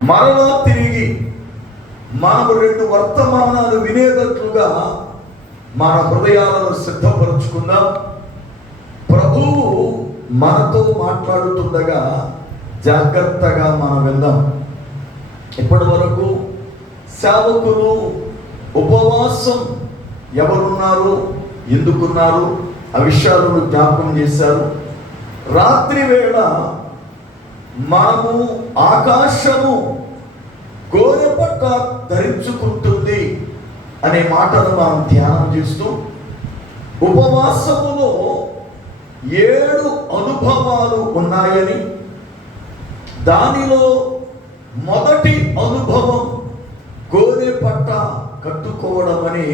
మరలా తిరిగి మనము 2 వర్తమానాలు వినేటట్లుగా మన హృదయాలను సిద్ధపరచుకుందాం. ప్రభువు మనతో మాట్లాడుతుండగా జాగ్రత్తగా మనం విందాం. ఇప్పటి వరకు సేవకులు ఉపవాసం ఎవరున్నారు, ఎందుకున్నారు, ఆ విషయాలను జ్ఞాపకం చేశారు. రాత్రి వేళ మనము ఆకాశము గోనెపట్ట ధరించుకుంటుంది అనే మాటను మనం ధ్యానం చేస్తూ, ఉపవాసములో 7 అనుభవాలు ఉన్నాయని, దానిలో మొదటి అనుభవం గోనెపట్ట కట్టుకోవడం అని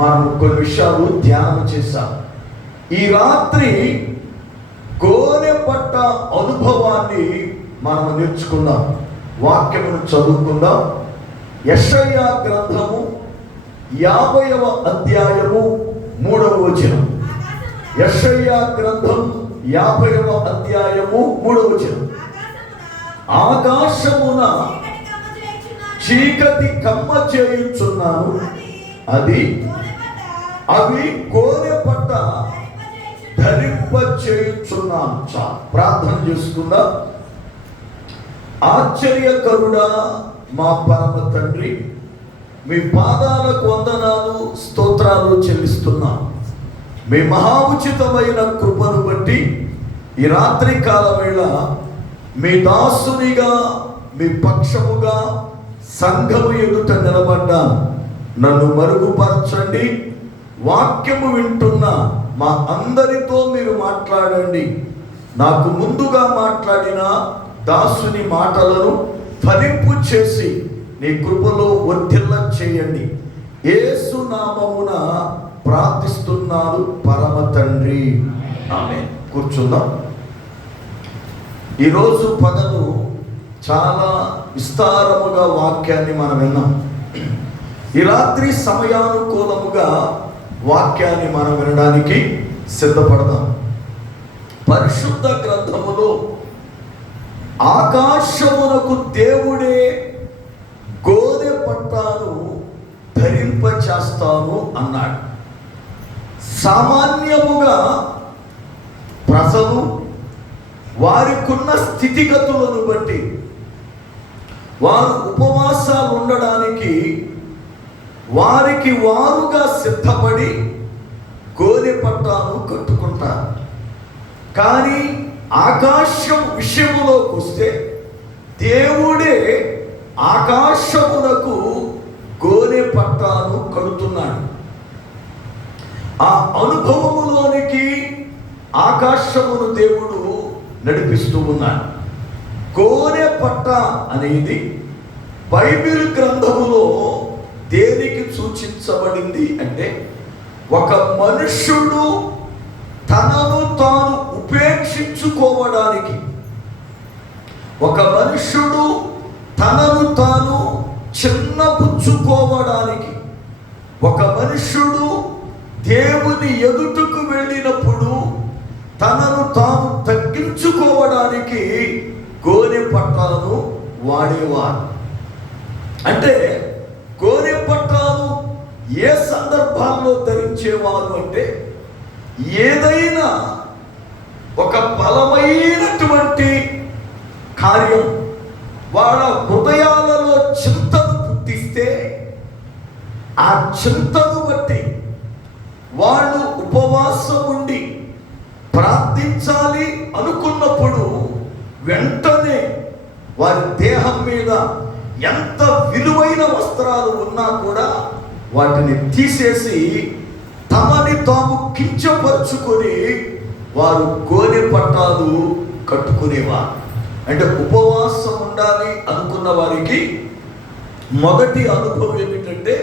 మనం కొన్ని విషయాలు ధ్యానం చేశాం. ఈ రాత్రి గోనెపట్ట అనుభవాన్ని మనం నేర్చుకుందాం. వాక్యమును చదువుకుందాం. యెషయా గ్రంథము 50వ అధ్యాయము 3వ వచనం. యెషయా గ్రంథం 50వ అధ్యాయము 3వ వచనం. ఆకాశమున చీకటి కమ్మ చేయుచున్నాను, అవి గోనెపట్ట ధరింప చేయుచున్నాను. ప్రార్థన చేసుకుందాం. ఆశ్చర్యకరుడా మా పరమ తండ్రి, మీ పాదాలకు వందనాలు, స్తోత్రాలు చెల్లిస్తున్నాం. మీ మహా ఉచితమైన కృపను బట్టి ఈ రాత్రి కాల వేళ మీ దాసునిగా, మీ పక్షముగా సంఘము ఎదుట నిలబడ్డా. నన్ను మరుగుపరచండి. వాక్యము వింటున్న మా అందరితో మీరు మాట్లాడండి. నాకు ముందుగా మాట్లాడిన దాసుని మాటలను ఫలింపు చేసి నీ కృపలో వర్ధిల్ల చేయండి. యేసు నామమున ప్రార్థిస్తున్నాను పరమ తండ్రి, ఆమేన్. కూర్చుందాం. ఈరోజు పగలు చాలా విస్తారముగా వాక్యాన్ని మనం విన్నాం. ఈ రాత్రి సమయానుకూలముగా వాక్యాన్ని మనం వినడానికి సిద్ధపడదాం. పరిశుద్ధ గ్రంథములో ఆకాశమునకు దేవుడే గోనెపట్టను ధరింపచేస్తాను అన్నాడు. సామాన్యముగా ప్రజలు వారికున్న స్థితిగతులను బట్టి వారు ఉపవాసాలు ఉండడానికి వారికి వారుగా సిద్ధపడి గోనెపట్టను కట్టుకుంటారు. కానీ ఆకాశం విషయములోకి వస్తే దేవుడే ఆకాశమునకు గోనెపట్టను కడుతున్నాడు. ఆ అనుభవములోనికి ఆకాశమును దేవుడు నడిపిస్తూ ఉన్నాడు. గోనెపట్ట అనేది బైబిల్ గ్రంథములో దేనికి సూచించబడింది అంటే, ఒక మనుష్యుడు తనను తాను ఉపేక్షించుకోవడానికి, ఒక మనుష్యుడు తనను తాను చిన్నపుచ్చుకోవడానికి, ఒక మనుష్యుడు దేవుని ఎదుటకు వెళ్ళినప్పుడు తనను తాను తగ్గించుకోవడానికి గోనెపట్టను వాడేవారు. అంటే గోనెపట్టను ఏ సందర్భాల్లో ధరించేవారు అంటే, ఏదైనా ఒక బలమైనటువంటి కార్యం వాళ్ళ హృదయాలలో చింతను పుట్టిస్తే, ఆ చింతను బట్టి వాళ్ళు ఉపవాసం ఉండి ప్రార్థించాలి అనుకున్నప్పుడు వెంటనే వారి దేహం మీద ఎంత విలువైన వస్త్రాలు ఉన్నా కూడా వాటిని తీసేసి తమని తాము కించపరుచుకొని వారు గోనెపట్టలు కట్టుకునేవారు. అంటే ఉపవాసం ఉండాలి అనుకున్న వారికి మొదటి అనుభవం ఏమిటంటే,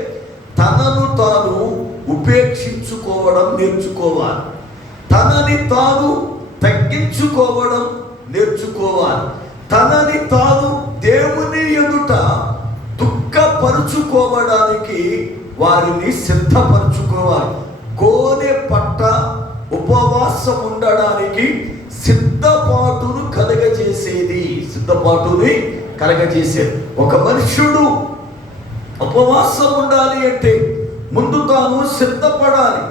తనను తాను ఉపేక్షించుకోవడం నేర్చుకోవాలి, తనని తాను తగ్గించుకోవడం నేర్చుకోవాలి, తనని తాను దేవుని ఎదుట దుఃఖపరుచుకోవడానికి వారిని సిద్ధపరచుకోవాలి. గోనెపట్ట ఉపవాసం ఉండడానికి సిద్ధపాటును కలగజేసేది, సిద్ధపాటుని కలగజేశారు. ఒక మనుష్యుడు ఉపవాసం ఉండాలి అంటే ముందు తాను సిద్ధపడాలి.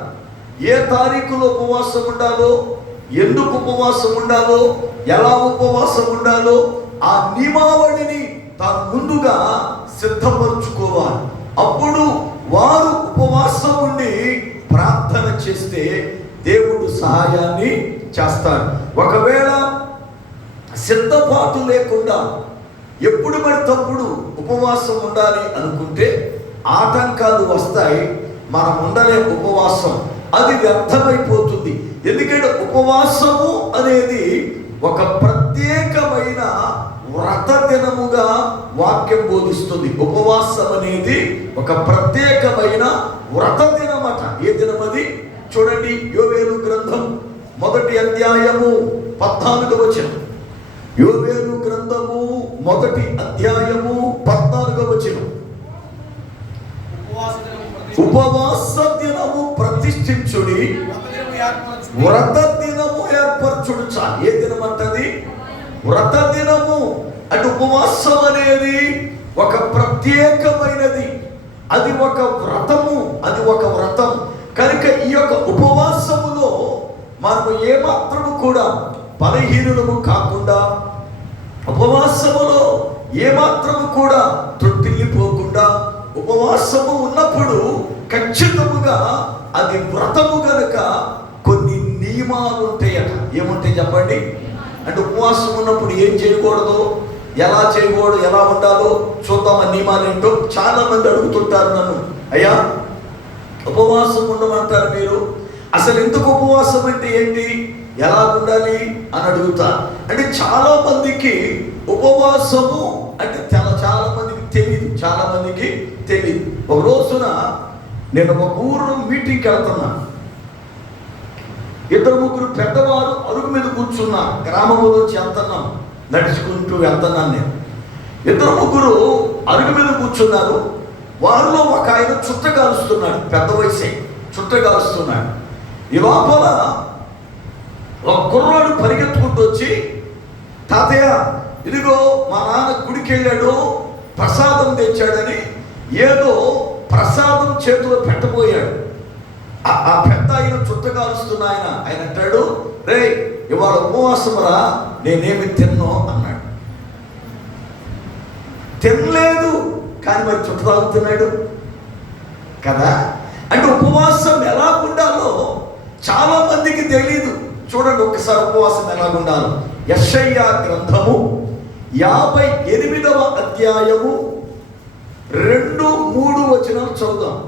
ఏ తారీఖులో ఉపవాసం ఉండాలో, ఎందుకు ఉపవాసం ఉండాలో, ఎలా ఉపవాసం ఉండాలో ఆ నియమావళిని తాను ముందుగా సిద్ధపరచుకోవాలి. అప్పుడు వారు ఉపవాసం ఉండి ప్రార్థన చేస్తే దేవుడు సహాయాన్ని చేస్తాడు. ఒకవేళ సిద్ధపాటు లేకుండా ఎప్పుడు పడితప్పుడు ఉపవాసం ఉండాలి అనుకుంటే ఆటంకాలు వస్తాయి. మనం ఉండలేం ఉపవాసం, అది వ్యర్థమైపోతుంది. ఎందుకంటే ఉపవాసము అనేది ఒక ప్రత్యేకమైన వ్రత దినముగా వాక్యం బోధిస్తుంది. ఉపవాసం అనేది ఒక ప్రత్యేకమైన వ్రత దినమట. ఏ దినం అది? చూడండి, యోవేలు గ్రంథం 1వ అధ్యాయము 14వ వచనం. యోవేలు గ్రంథము 1వ అధ్యాయము 14వ వచనం. ఉపవాస దినము ప్రతిష్ఠించుడి, వ్రత దినము ఏర్పరచుడు. ఏ దినం అంటది? వ్రత దినము. అంటే ఉపవాసం అనేది ఒక ప్రత్యేకమైనది, అది ఒక వ్రతము, అది ఒక వ్రతం. కనుక ఈ యొక్క ఉపవాసములో మనము ఏమాత్రము కూడా బలహీనులము కాకుండా, ఉపవాసములో ఏమాత్రము కూడా తృప్తిల్లిపోకుండా, ఉపవాసము ఉన్నప్పుడు ఖచ్చితముగా అది వ్రతము గనక కొన్ని నియమాలు ఉంటాయట. ఏముంటాయి చెప్పండి? అంటే ఉపవాసం ఉన్నప్పుడు ఏం చేయకూడదు, ఎలా చేయకూడదు, ఎలా ఉండాలో చూద్దాం. ఆ నియమాలు ఏంటో చాలా మంది అడుగుతుంటారు నన్ను, అయ్యా ఉపవాసం ఉండమంటారు మీరు, అసలు ఎందుకు ఉపవాసం అంటే ఏంటి, ఎలా ఉండాలి అని అడుగుతారు. అంటే చాలా మందికి ఉపవాసము అంటే చాలా మందికి తెలియదు, చాలా మందికి తెలియదు. ఒక రోజున నేను ఒక ఊరు మీటింగ్కి వెళ్తున్నాను. 2-3 పెద్దవారు అరుగు మీద కూర్చున్నారు. గ్రామంలోంచి వెళ్తున్నాం, నడుచుకుంటూ వెళ్తున్నాను నేను. 2-3 అరుగు మీద కూర్చున్నారు. వారిలో ఒక ఆయన చుట్ట కాలుస్తున్నాడు, పెద్ద వయసే చుట్ట కాలుస్తున్నాడు. ఈ లోపల ఒక కుర్రాడు పరిగెత్తుకుంటూ వచ్చి, తాతయ్య ఇదిగో మా నాన్న గుడికి వెళ్ళాడు, ప్రసాదం తెచ్చాడని ఏదో ప్రసాదం చేతిలో పెట్టబోయాడు. ఆ పెద్ద ఆయన చుట్ట కాలుస్తున్న ఆయన అంటాడు, రే ఇవాళ ఉపవాసమురా, నేనేమి తిన్నో అన్నాడు. తినలేదు కానీ మరి చుట్ట తాగుతున్నాడు కదా. అంటే ఉపవాసం ఎలా ఉండాలో చాలా మందికి తెలీదు. చూడండి ఒకసారి ఉపవాసం ఎలా ఉండాలో. యెషయా గ్రంథము 58వ అధ్యాయము 2-3 వచనాలు చదువుదాం.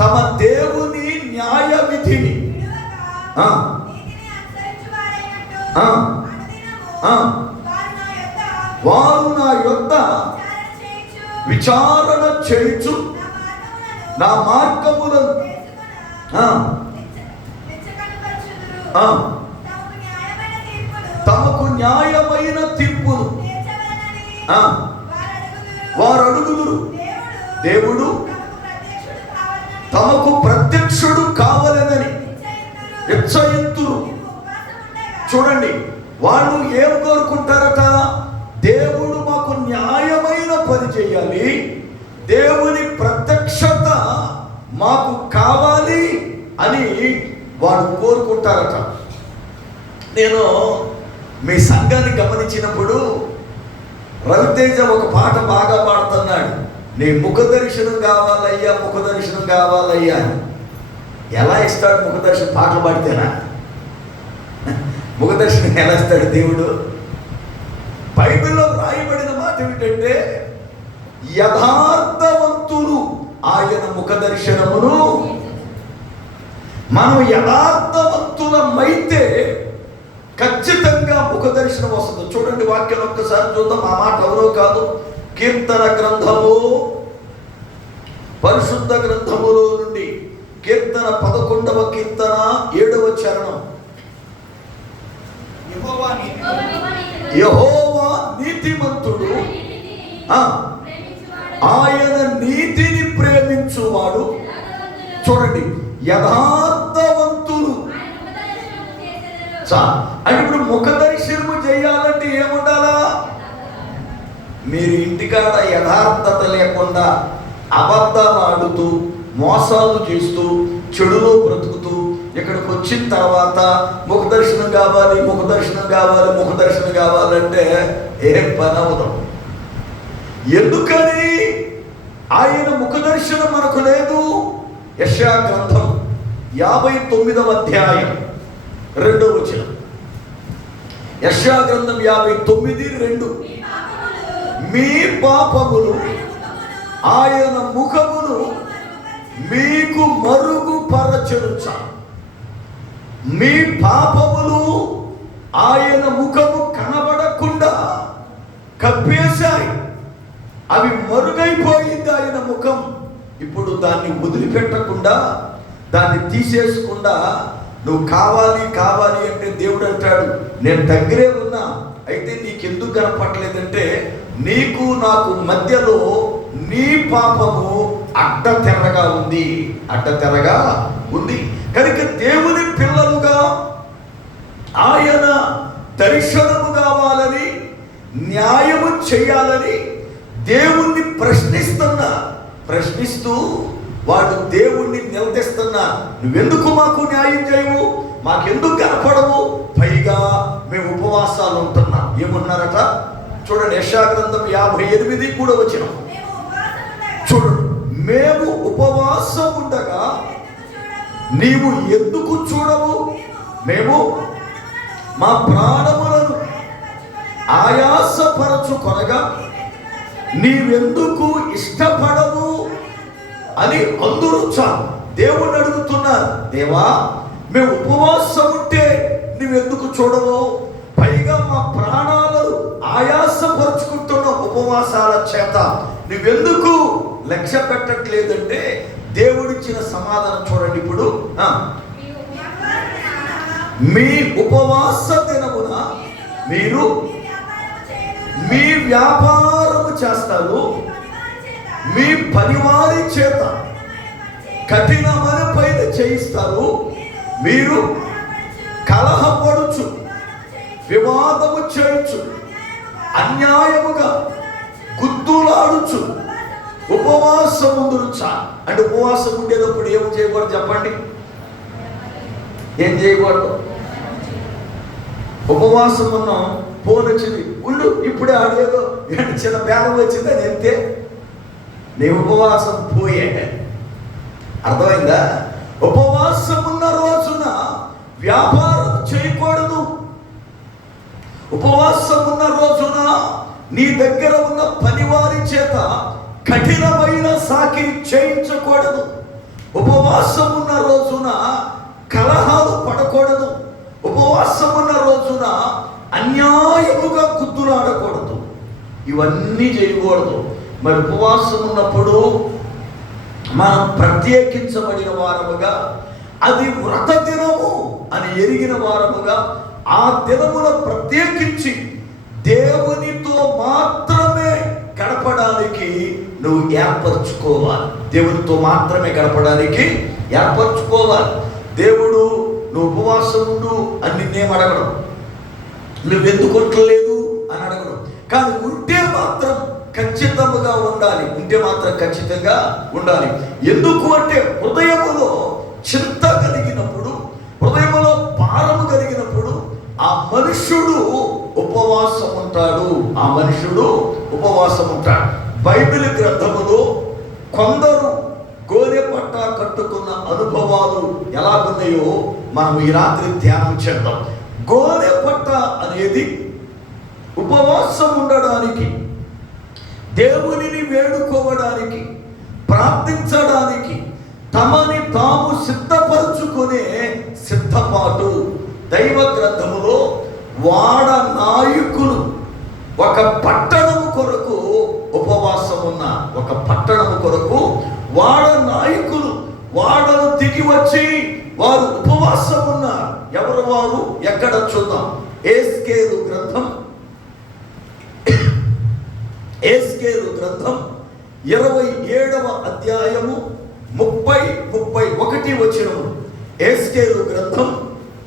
తమ దేవుని న్యాయ విధిని వారు నా యొద్ద విచారణ చేయుచు నా మార్గములను తమకు న్యాయమైన తీర్పును వారు అడుగుదురు. దేవుడు తమకు ప్రత్యక్షుడు కావాలనని హెచ్చరింతురు. చూడండి, వాళ్ళు ఏం కోరుకుంటారట? దేవుడు మాకు న్యాయమైన పని చేయాలి, దేవుని ప్రత్యక్షత మాకు కావాలి అని వాళ్ళు కోరుకుంటారట. నేను మీ సంఘాన్ని గమనించినప్పుడు రవితేజ ఒక పాట బాగా పాడుతున్నాడు, నీ ముఖ దర్శనం కావాలయ్యా, ముఖ దర్శనం కావాలయ్యా అని. ఎలా ఇస్తాడు ముఖ దర్శనం? పాటలు పాడితేనా? ముఖ దర్శనం ఎలా ఇస్తాడు దేవుడు? బైబిల్లో రాయబడిన మాట ఏమిటంటే, యథార్థవంతులు ఆయన ముఖ దర్శనమును. మనం యథార్థవంతులమైతే ఖచ్చితంగా ముఖ దర్శనం వస్తుంది. చూడండి వాక్యం ఒక్కసారి చూద్దాం. ఆ మాట ఎవరో కాదు, కీర్తన గ్రంథము, పరిశుద్ధ గ్రంథములో నుండి కీర్తన 11వ కీర్తన 7వ చరణం. యెహోవా నీతిమంతుడు, ఆయన నీతిని ప్రేమించువాడు. చూడండి, యథార్థవంతులు. అంటే ఇప్పుడు ముఖ దర్శనము చేయాలంటే ఏముండాలి? మీరు ఇంటికాడ యథార్థత లేకుండా అబద్ధాలు ఆడుతూ మోసాలు చేస్తూ చెడులో బ్రతుకుతూ ఇక్కడికి వచ్చిన తర్వాత ముఖ దర్శనం కావాలి, ముఖ దర్శనం కావాలి, ముఖ దర్శనం కావాలంటే ఏం పని అవదు. ఎందుకని ఆయన ముఖ దర్శనం మనకు లేదు? యెషయా గ్రంథం 59వ అధ్యాయం 2వ వచనం. యెషయా గ్రంథం 59:2. మీ పాపములు ఆయన ముఖమును మీకు మరుగుపరచునుచ. మీ పాపములు ఆయన ముఖము కనబడకుండా కప్పేశాయి. అవి మరుగైపోయింది ఆయన ముఖం. ఇప్పుడు దాన్ని వదిలిపెట్టకుండా, దాన్ని తీసేసుకుండా నువ్వు కావాలి కావాలి అంటే దేవుడు అంటాడు, నేను దగ్గరే ఉన్నా, అయితే నీకెందుకు కనపడలేదంటే నీకు నాకు మధ్యలో నీ పాపము అడ్డతెరగా ఉంది, అడ్డతెరగా ఉంది. కనుక దేవుని పిల్లలుగా ఆయన దర్శనము కావాలని, న్యాయము చేయాలని దేవుణ్ణి ప్రశ్నిస్తూ వాడు దేవుణ్ణి నిలదీస్తున్నా, నువ్వెందుకు మాకు న్యాయం చేయవు, మాకెందుకు కనపడవు, పైగా మేము ఉపవాసాలు ఉంటున్నాం. ఏమన్నారట చూడండి, యెషయా గ్రంథం 58:3 వచనం చూడండి. మేము ఉపవాసం ఉండగా నీవు ఎందుకు చూడవు, మేము మా ప్రాణములను ఆయాసపరచుకొనగా నీవెందుకు ఇష్టపడవు అని అందరూ దేవుణ్ణి అడుగుతున్నారు. దేవా, మేము ఉపవాసం ఉంటే నువ్వెందుకు చూడవు, పైగా మా ప్రాణాలను ఆయాసపరుచుకుంటున్న ఉపవాసాల చేత నువ్వెందుకు లక్ష్య పెట్టట్లేదంటే దేవుడిచ్చిన సమాధానం చూడండి. ఇప్పుడు మీ ఉపవాస దినమున మీరు మీ వ్యాపారము చేస్తారు, మీ పనివారి చేత కఠినమైన పైన చేయిస్తారు, మీరు కలహపడుచు వివాదము చేయొచ్చు, అన్యాయముగా గుద్దులాడుచు ఉపవాసం ఉండుచా. అంటే ఉపవాసం ఉండేటప్పుడు ఏం చేయకూడదు చెప్పండి, ఏం చేయకూడదు? ఉపవాసం ఉన్నాం, ఫోన్ వచ్చింది, ఉండు ఇప్పుడే ఆడేదో చిన్న బేరం వచ్చింది అని అంతే, నీ ఉపవాసం పోయే. అర్థమైందా? ఉపవాసం ఉన్న రోజున వ్యాపారం చేయకూడదు. ఉపవాసం ఉన్న రోజున నీ దగ్గర ఉన్న పనివారి చేత కఠినమైన సాకిరి చేయించకూడదు. ఉపవాసం ఉన్న రోజున కలహాలు పడకూడదు. ఉపవాసం ఉన్న రోజున అన్యాయముగా గుద్దులాడకూడదు. ఇవన్నీ చేయకూడదు. మరి ఉపవాసం ఉన్నప్పుడు మనం ప్రత్యేకించబడిన వారముగా, అది వ్రత దినము అని ఎరిగిన వారముగా, ఆ దినమున ప్రత్యేకించి దేవునితో మాత్రమే గడపడానికి నువ్వు ఏర్పరచుకోవాలి. దేవునితో మాత్రమే గడపడానికి ఏర్పరచుకోవాలి. దేవుడు నువ్వు ఉపవాసం ఉండు అని నిన్నేం అడగడం, నువ్వెందుకు కొట్టలేదు అని అడగడం. కానీ ఉంటే మాత్రం ఖచ్చితంగా ఉండాలి, ఉంటే మాత్రం ఖచ్చితంగా ఉండాలి. ఎందుకు అంటే హృదయములో చింత కలిగినప్పుడు, హృదయములో భారము కలిగినప్పుడు ఆ మనుష్యుడు ఉపవాసం ఉంటాడు. ఆ మనుష్యుడు ఉపవాసం ఉంటాడు. బైబిల్ గ్రంథములో కొందరు గోనె పట్ట కట్టుకున్న అనుభవాలు ఎలాగున్నాయో మనం ఈ రాత్రి ధ్యానం చేద్దాం. గోనె పట్ట అనేది ఉపవాసం ఉండడానికి, దేవునిని వేడుకోవడానికి, ప్రార్థించడానికి తమని తాము సిద్ధపరచుకునే సిద్ధపాటు. దైవ గ్రంథములో వాడ నాయకులు ఒక పట్టణము కొరకు ఉపవాసం ఉన్న, ఒక పట్టణము కొరకు వాడ నాయకులు వాడను దిగి వచ్చి వారు ఉపవాసం ఉన్నారు. ఎవరు వారు? ఎక్కడ చూద్దాం. ఎస్కేలు గ్రంథం 27వ అధ్యాయము 30-31 వచనము. ఎస్కేలు గ్రంథం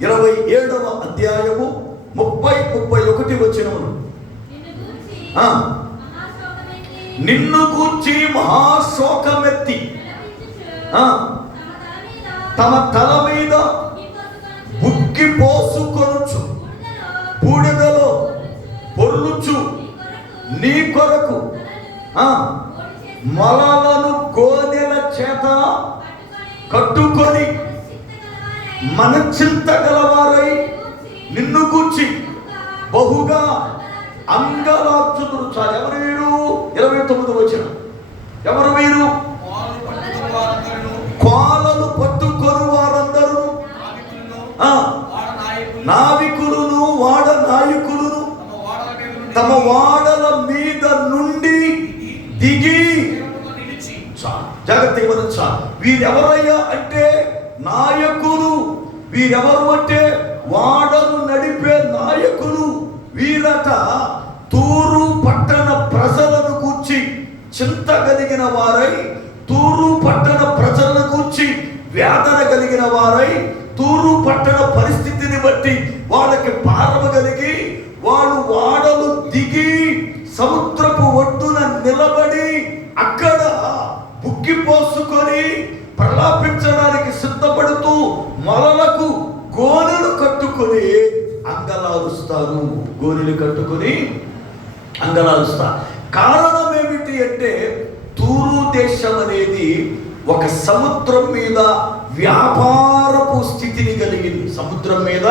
27వ అధ్యాయము 30-31 వచనమును. నిన్ను గూర్చి మహాశోకమెత్తి తమ తల మీద బుక్కి పోసుకొనుచు బూడిదలో పొర్లుచు నీ కొరకు మొలలను గోనెల చేత కట్టుకొని మనచింత గలవారై నిన్ను గూర్చి బహుగా అంగలార్చుదురు. చాలు. ఎవరు వీరు? 29 వచనం. ఎవరు వీరు? కోలలు పట్టుకొని వారందరూ నావికులను వాడ నాయకులను తమ వాడల మీద నుండి దిగి. జాగ్రత్తగా గమనించాలి. వీరెవరయ్యా అంటే నాయకులు. వీరెవరు అంటే వాడలు నడిపే నాయకులు. వీరట తూరు పట్టణ ప్రజలను గూర్చి చింత కలిగిన వారై, తూరు పట్టణ ప్రజలను గూర్చి వేదన కలిగిన వారై, తూరు పట్టణ పరిస్థితిని బట్టి వాళ్ళకి భారము కలిగి వాళ్ళు వాడలు దిగి సముద్రపు ఒడ్డున నిలబడి అక్కడ బుక్కి పోసుకొని ప్రలాపించడానికి సిద్ధపడుతూ మొలలకు గోనెలు కట్టుకొని అంగలారుస్తారు. గోనెలు కట్టుకొని అంగలారుస్తారు. కారణం ఏమిటి అంటే తూరు దేశం అనేది ఒక సముద్రం మీద వ్యాపారపు స్థితిని కలిగింది. సముద్రం మీద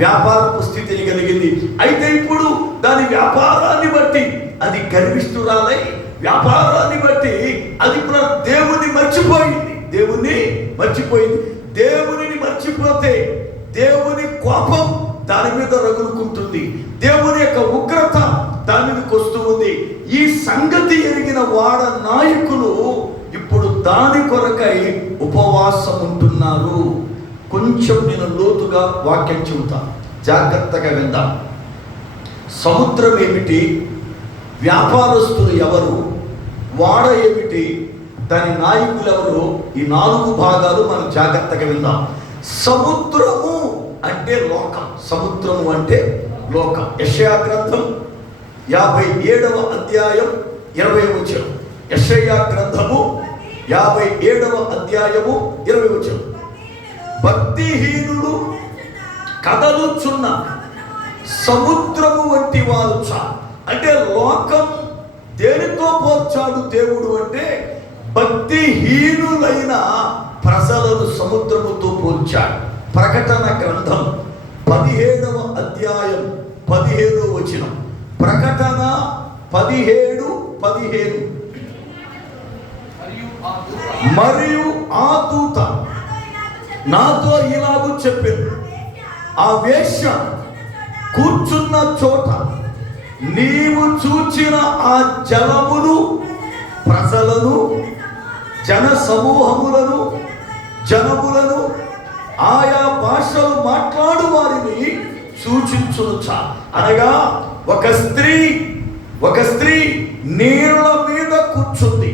వ్యాపారపు స్థితిని కలిగింది. అయితే ఇప్పుడు దాని వ్యాపారాన్ని బట్టి అది గర్విష్ఠురాలై, వ్యాపారాన్ని బట్టి అది ఇప్పుడు దేవుని మర్చిపోయింది. దేవుని మర్చిపోయింది. దేవునిని మర్చిపోతే దేవుని కోపం దాని మీద రగులుకుంటుంది. దేవుని యొక్క ఉగ్రత దాని మీదకి వస్తూ ఉంది. ఈ సంగతి ఎరిగిన వాడ నాయకులు ఇప్పుడు దాని కొరకై ఉపవాసం ఉంటున్నారు. కొంచెం నేను లోతుగా వాక్యం చెబుతాను, జాగ్రత్తగా విందాం. సముద్రం ఏమిటి? వ్యాపారస్తులు ఎవరు? వాడ ఏమిటి? దాని నాయకులు ఎవరు? ఈ 4 భాగాలు మనం జాగ్రత్తగా విందాం. సముద్రము అంటే లోకం. సముద్రము అంటే లోకం. యెషయా గ్రంథం 57వ అధ్యాయం 20వ వచనం. యెషయా గ్రంథము 57వ అధ్యాయము 20వ వచనం. భక్తిహీనుడు కదలుచున్న సముద్రము వంటి వారు చాలు. అంటే లోకం దేనితో పోల్చాడు దేవుడు అంటే భక్తిహీనులైన ప్రజలను సముద్రముతో పోల్చాడు. ప్రకటన గ్రంథం 17వ అధ్యాయం 15వ వచనం. ప్రకటన 17:15. మరియు ఆ దూత నాతో ఇలాగూ చెప్పాడు, ఆ వేశ్య కూర్చున్న చోట నీవు చూచిన ఆ జలమును ప్రజలను, జన సమూహములను, జనములను, ఆయా భాషలు మాట్లాడు వారిని సూచించునుచా. అనగా ఒక స్త్రీ నీళ్ల మీద కూర్చుంది.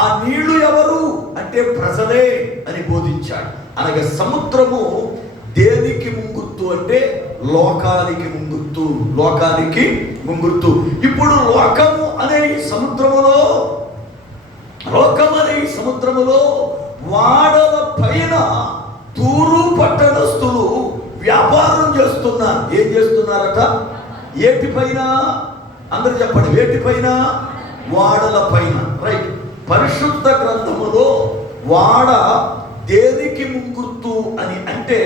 ఆ నీళ్లు ఎవరు అంటే ప్రజలే అని బోధించాడు. అనగా సముద్రము దేనికి ముంగుర్తు అంటే లోకానికి ముంగుర్తు. లోకానికి ముంగుర్తు. ఇప్పుడు లోకము అనే ఈ సముద్రములో వాడల పైన తూరు పట్టణస్థులు వ్యాపారం చేస్తున్నారు. ఏం చేస్తున్నారట? ఏటి పైన? అందరూ చెప్పండి. వేటి పైన? వాడల పైన. రైట్. పరిశుద్ధ గ్రంథములో వాడ దేనికి ముంగుర్తు అని అంటే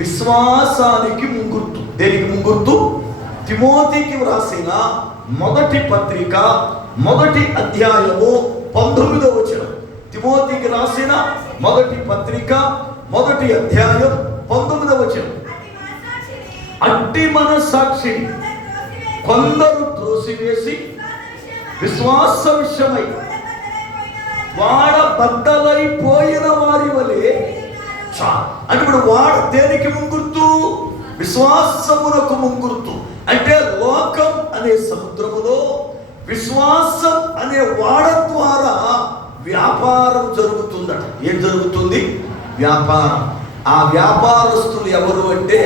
విశ్వాసానికి ముంగుర్తు. దేనికి ముంగుర్తు? తిమోతికి వ్రాసిన మొదటి పత్రిక 1వ అధ్యాయము 19వ వచనం. తిమోతికి రాసిన మొదటి పత్రిక 1వ అధ్యాయం 19వ వచనం. అట్టి మన సాక్షిని కొందరు త్రోసివేసి విశ్వాస విషయమై వాడ బద్దలైపోయిన వారి వలె అంటే ఇప్పుడు వాడ దేనికి ముంగుర్తు? విశ్వాసమునకు ముంగుర్తు. అంటే లోకం అనే సముద్రములో విశ్వాసం అనే వాడ ద్వారా వ్యాపారం జరుగుతుందట. ఏం జరుగుతుంది? వ్యాపారం. ఆ వ్యాపారస్తులు ఎవరు అంటే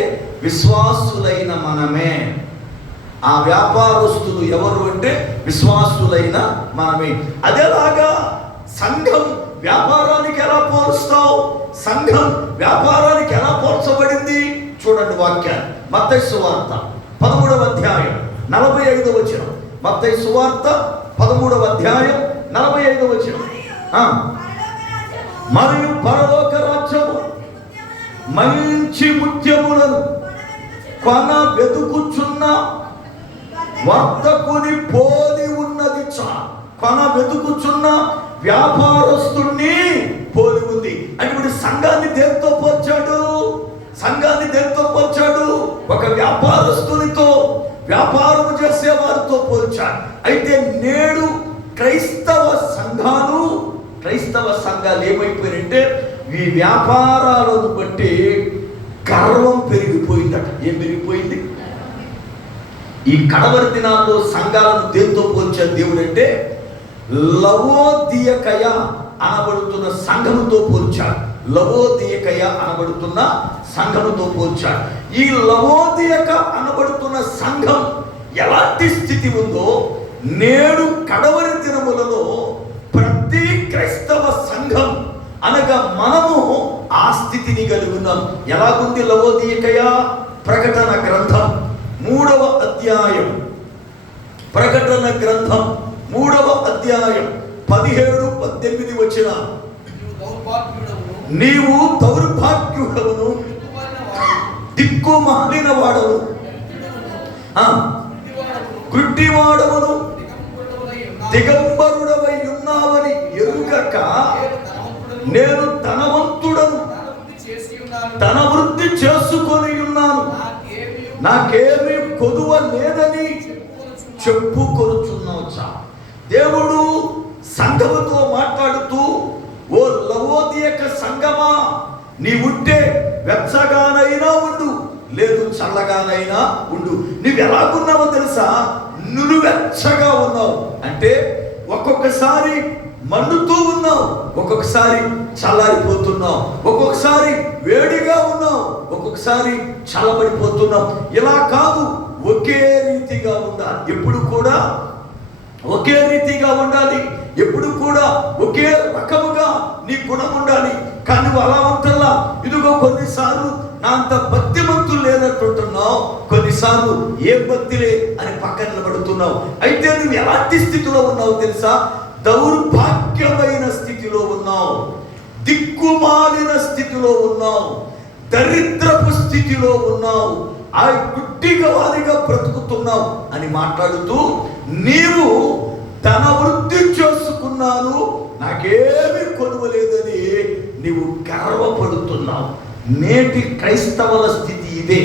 విశ్వాసులైన మనమే. ఆ వ్యాపారస్తులు ఎవరు అంటే విశ్వాసులైన మనమే. అదేలాగా సంఘం వ్యాపారానికి ఎలా పోలుస్తావు? సంఘం వ్యాపారానికి ఎలా పోల్చబడింది? చూడండి వాక్యాన్ని. మత్తయి సువార్త 13వ అధ్యాయం 45వ వచనం. మత్తయి సువార్త 13వ అధ్యాయం 45వ వచనం. మరియు పరలోక రాజ్యము మంచి ముత్యములను కొన వెతుకుచున్న వర్తకుని పోలి ఉన్నది. కొన వెతుకుచున్న వ్యాపారస్తుణ్ణి పోలి ఉంది. అంటే ఇప్పుడు సంఘాన్ని దేనితో పోల్చాడు? సంఘాన్ని దేనితో పోల్చాడు? ఒక వ్యాపారస్తునితో, వ్యాపారం చేసే వారితో పోల్చాడు. అయితే నేడు క్రైస్తవ సంఘాలు ఏమైపోయినంటే ఈ వ్యాపారాలను బట్టి గర్వం పెరిగిపోయిందట. ఏం పెరిగిపోయింది? ఈ కడవరి దినాల్లో సంఘాలను దేంతో పోల్చాడు దేవుడు అంటే లవోదియకయ అనబడుతున్న సంఘముతో పోల్చాడు. లవోదియకయ అనబడుతున్న సంఘముతో పోల్చాడు. ఈ లవోదియక అనబడుతున్న సంఘం ఎలాంటి స్థితి ఉందో నేడు కడవరి దినములలో ప్రతి క్రైస్తవ సంఘం అనగా మనము ఆ స్థితిని కలిగి ఉన్నాం. ఎలాగుంది లవోదియకయ? ప్రకటన గ్రంథం 3వ అధ్యాయం, ప్రకటన గ్రంథం 3వ అధ్యాయం 17-18 వచ్చిన, నీవు దౌర్భాగ్యుడవును, దిక్కుమాలిన వాడవు, గుడ్డివాడవును, దిగంబరుడవై ఉన్నావని ఎరుగక నేను ధనవంతుడను, ధన వృద్ధి చేసుకొని ఉన్నాను, నాకేమీ కొదువ లేదని చెప్పుకొనుచున్నావు. దేవుడు సంఘముతో మాట్లాడుతూ, ఓ లవోదియక సంఘమా, నీ ఉంటే వెచ్చగానైనా ఉండు, లేదు చల్లగానైనా ఉండు. నువ్వు ఎలాగున్నావో తెలుసా? నువ్వెచ్చగా ఉన్నావు అంటే ఒక్కొక్కసారి మండుతూ ఉన్నావు, ఒక్కొక్కసారి చల్లారిపోతున్నావు, ఒక్కొక్కసారి వేడిగా ఉన్నావు, ఒక్కొక్కసారి చల్లబడిపోతున్నావు. ఇలా కాదు, ఒకే రీతిగా ఉండాలి. ఎప్పుడు కూడా ఒకే రీతిగా ఉండాలి. ఎప్పుడు కూడా ఒకే రకముగా నీ గుణం ఉండాలి. కానీ నువ్వు అలా ఉంటల్లా. ఇదిగో కొన్నిసార్లు నా అంత భక్తిమంతులు లేనట్టుంటున్నావు, కొన్నిసార్లు ఏ భక్తిలే అని పక్కన నిలబడుతున్నావు. అయితే నువ్వు ఎలాంటి స్థితిలో ఉన్నావు తెలుసా? దౌర్భాగ్యమైన స్థితిలో ఉన్నావు, దిక్కుమాలిన స్థితిలో ఉన్నావు, దరిద్రపు స్థితిలో ఉన్నావు, ఆ గుడ్డిగా వారిగా బ్రతుకుతున్నావు అని మాట్లాడుతూ, నీవు ధన వృద్ధి చేసుకున్నాను, నాకేమీ కొనువలేదని నీవు గర్వపడుతున్నావు. నేటి క్రైస్తవుల స్థితి ఇదే.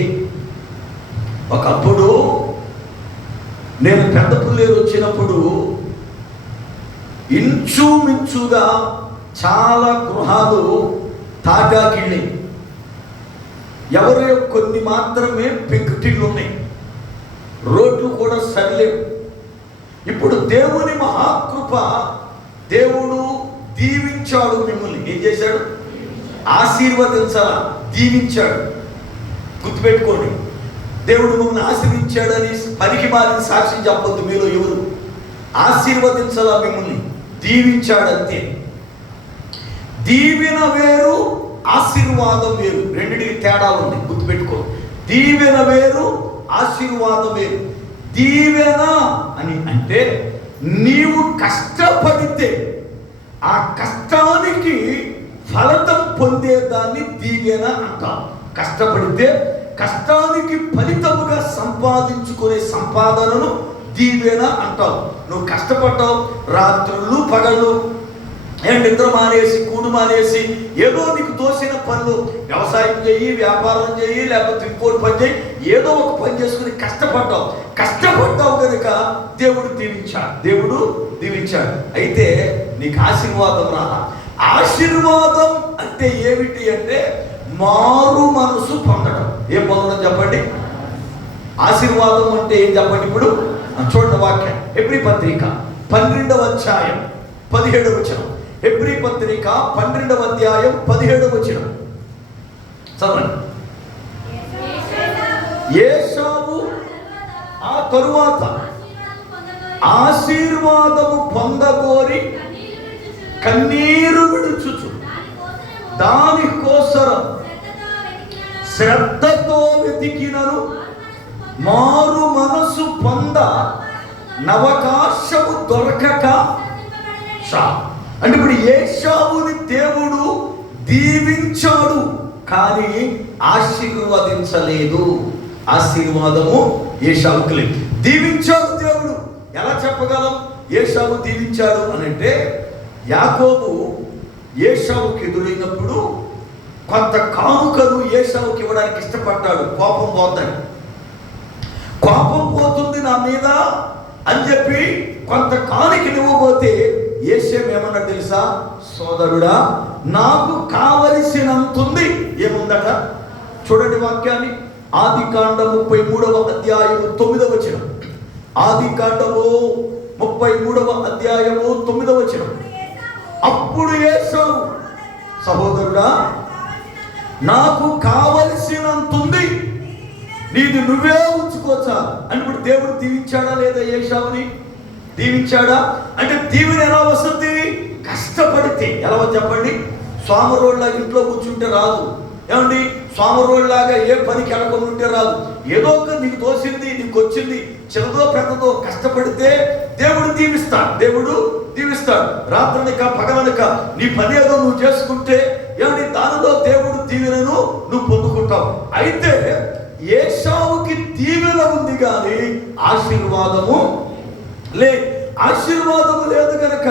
ఒకప్పుడు నేను పెద్దపుల్లేరు వచ్చినప్పుడు ఇంచుమించుగా చాలా గృహాలు తాటాకిళ్ళి, ఎవరో కొన్ని మాత్రమే పెంకుటిళ్ళు ఉన్నాయి, రోడ్లు కూడా సరిలేవు. ఇప్పుడు దేవుని మహాకృప, దేవుడు దీవించాడు మిమ్మల్ని. ఏం చేశాడు? ఆశీర్వదించాలా, దీవించాడు. గుర్తుపెట్టుకోండి, దేవుడు మిమ్మల్ని ఆశీర్వించాడని పనికి మారిన సాక్ష్యం చెప్పొద్దు మీలో ఎవరు. ఆశీర్వదించాలా, మిమ్మల్ని దీవించాడంతే. దీవెన వేరు, ఆశీర్వాదం వేరు, రెండింటికి తేడా ఉంది. గుర్తుపెట్టుకో, దీవెన వేరు, ఆశీర్వాదం వేరు. దీవెన అని అంటే నీవు కష్టపడితే ఆ కష్టానికి ఫలితం పొందేదాన్ని దీవెన అంటాం. కష్టపడితే కష్టానికి ఫలితముగా సంపాదించుకునే సంపాదనను దీవెన అంటావు. నువ్వు కష్టపడ్డావు, రాత్రులు పగళ్ళు నిద్ర మానేసి, కూడు మానేసి, ఏదో నీకు తోసిన పనులు, వ్యవసాయం చేయి, వ్యాపారం చేయి, లేకపోతే ఇంకోటి పని చేయి, ఏదో ఒక పని చేసుకుని కష్టపడ్డావు కనుక దేవుడు దీవించాడు. అయితే నీకు ఆశీర్వాదం రాలా. ఆశీర్వాదం అంటే ఏమిటి అంటే మారు మనసు పొందడం. ఏం పొందడం చెప్పండి? ఆశీర్వాదం అంటే ఏం చెప్పండి? ఇప్పుడు చూడండి వాక్యం, హెబ్రీ పత్రిక 12వ అధ్యాయం 17వ వచనం. హెబ్రీ పత్రిక 12వ అధ్యాయం 17వ వచనం చదవండి. ఏశావు ఆ తరువాత ఆశీర్వాదము పొందగోరి కన్నీరు విడుచుచు దానికోసరం శ్రద్ధతో వెతికినను మారు మనసు పొంద నవకాశము దొరకక అంటే ఇప్పుడు ఏశావుని దేవుడు దీవించాడు కానీ ఆశీర్వదించలేదు. ఆశీర్వాదము ఏశావుకి లేదు. దీవించాడు దేవుడు. ఎలా చెప్పగలం ఏశావు దీవించాడు అని అంటే? యాకోబు ఏశావుకి ఎదురైనప్పుడు కొంత కానుకలు ఏశావుకి ఇవ్వడానికి ఇష్టపడ్డాడు. కోపం పోతాడు, కోపం పోతుంది నా మీద అని చెప్పి కొంత కానుకలు ఇవ్వబోతే ఏసేం ఏమన్నా తెలుసా? సోదరుడా, నాకు కావలసినంతుంది ఏముందట చూడండి వాక్యాన్ని. ఆదికాండము 33వ అధ్యాయము 9వ వచనం. ఆదికాండము 33వ అధ్యాయము 9వ వచనం. అప్పుడు ఏశావు, సహోదరుడా, నాకు కావలసినంతుంది, నీది నువ్వే ఉంచుకోవచ్చా అని. ఇప్పుడు దేవుడు దీవించాడా లేదా ఏశావుని? దీవించాడా? అంటే దీవెన ఎలా వస్తుంది? కష్టపడితే. ఎలా చెప్పండి? స్వామరోళ్ళలాగా ఇంట్లో కూర్చుంటే రాదు. ఏమండి, స్వామరోళ్ళలాగా ఏ పనికి వెళ్ళకుండా ఉంటే రాదు. ఏదో ఒక నీకు తోసింది, నీకు వచ్చింది, చిన్నదో పెద్దదో కష్టపడితే దేవుడు దీవిస్తాడు. దేవుడు దీవిస్తాడు. రాత్రనిక పగలనిక నీ పని ఏదో నువ్వు చేసుకుంటే ఏమండి దానిలో దేవుడు దీవెనను నువ్వు పొందుకుంటావు. అయితే ఏశావుకి దీవెన ఉంది కానీ ఆశీర్వాదము లేదు. ఆశీర్వాదము లేదు కనుక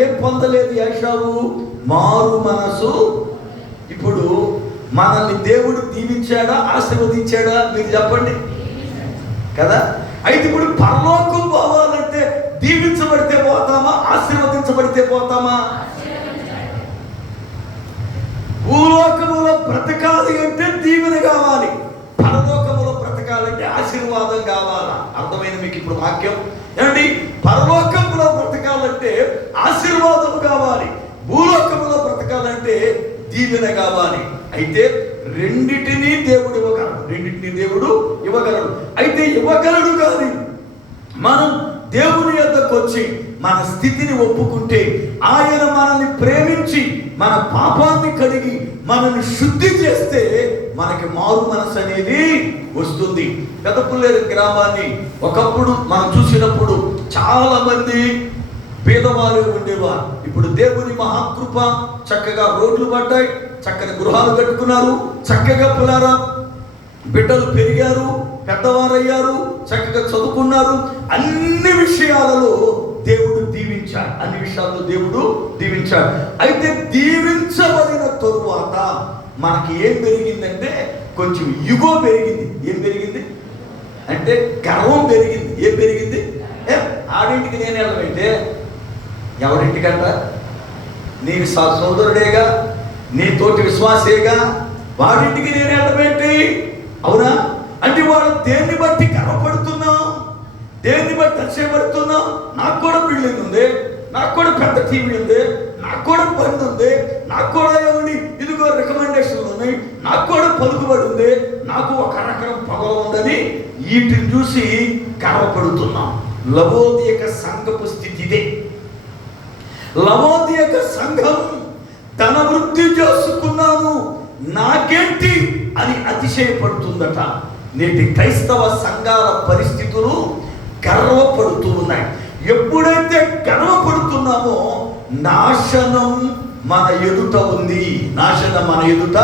ఏం పొందలేదు ఏశావు? మారు మనసు. ఇప్పుడు మనల్ని దేవుడు దీవించాడా ఆశీర్వదించాడా? మీరు చెప్పండి కదా. అయితే ఇప్పుడు పరలోకం పోవాలంటే దీవించబడితే పోతామా ఆశీర్వదించబడితే పోతామా? భూలోకములో బ్రతకాలి అంటే దీవెన కావాలి, పరలోకములో బ్రతకాలంటే ఆశీర్వాదం కావాలా? అర్థమైంది మీకు ఇప్పుడు వాక్యం? ఏమండి, పరలోకంలో బ్రతకాలంటే ఆశీర్వాదం కావాలి, భూలోకములో బ్రతకాలంటే దీవెన కావాలి. అయితే రెండిటినీ దేవుడు ఇవ్వగలడు. అయితే ఇవ్వగలడు కానీ మనం దేవుని యొద్దకు వచ్చి మన స్థితిని ఒప్పుకుంటే, ఆయన మనల్ని ప్రేమించి మన పాపాన్ని కడిగి మనల్ని శుద్ధి చేస్తే మనకి మారు మనసు అనేది వస్తుంది. పెదపుల్లేరు గ్రామాన్ని ఒకప్పుడు మనం చూసినప్పుడు చాలా మంది పేదవారు ఉండేవారు. ఇప్పుడు దేవుని మహాకృప, చక్కగా రోడ్లు పడ్డాయి, చక్కని గృహాలు కట్టుకున్నారు, చక్కగా పిల్లారా బిడ్డలు పెరిగారు, పెద్దవారయ్యారు, చక్కగా చదువుకున్నారు. అన్ని విషయాలలో దేవుడు దీవించాడు. అన్ని విషయాల్లో దేవుడు దీవించాడు. అయితే దీవించబడిన తరువాత మనకి ఏం పెరిగిందంటే కొంచెం ఇగో పెరిగింది. ఏం పెరిగింది అంటే గర్వం పెరిగింది. ఏం పెరిగింది? ఆడింటికి నేను వెళ్ళమంటే ఎవరింటికంట? నీ సోదరుడేగా, నీ తోటి విశ్వాసేగా, వాడింటికి నేను వెళ్ళబెట్టి. అవునా? అంటే వాడు దేన్ని బట్టి గర్వపడుతున్నాం, దేన్ని బట్టి అతిశయపడుతున్నాం? నాకు కూడా బిల్డింగ్ ఉంది, నాకు కూడా పెద్ద టీవీ ఉంది, నాకు కూడా బండి ఉంది, నాకు కూడా ఏమండి ఇదిగో రికమెండేషన్లు ఉన్నాయి, నాకు కూడా పలుకుబడి ఉంది, నాకు ఒక రకం పొగలు ఉందని వీటిని చూసి గర్వపడుతున్నాం. లవోదియక సంఘపు స్థితి ఇదే. లవోదియక సంఘం తన వృద్ధి చేసుకున్నాను నాకేంటి అని అతిశయపడుతుందట. నేటి క్రైస్తవ సంఘాల పరిస్థితులు గర్వపడుతూ ఉన్నాయి. ఎప్పుడైతే గర్వపడుతున్నామో నాశనం మన ఎదుట ఉంది. నాశనం మన ఎదుట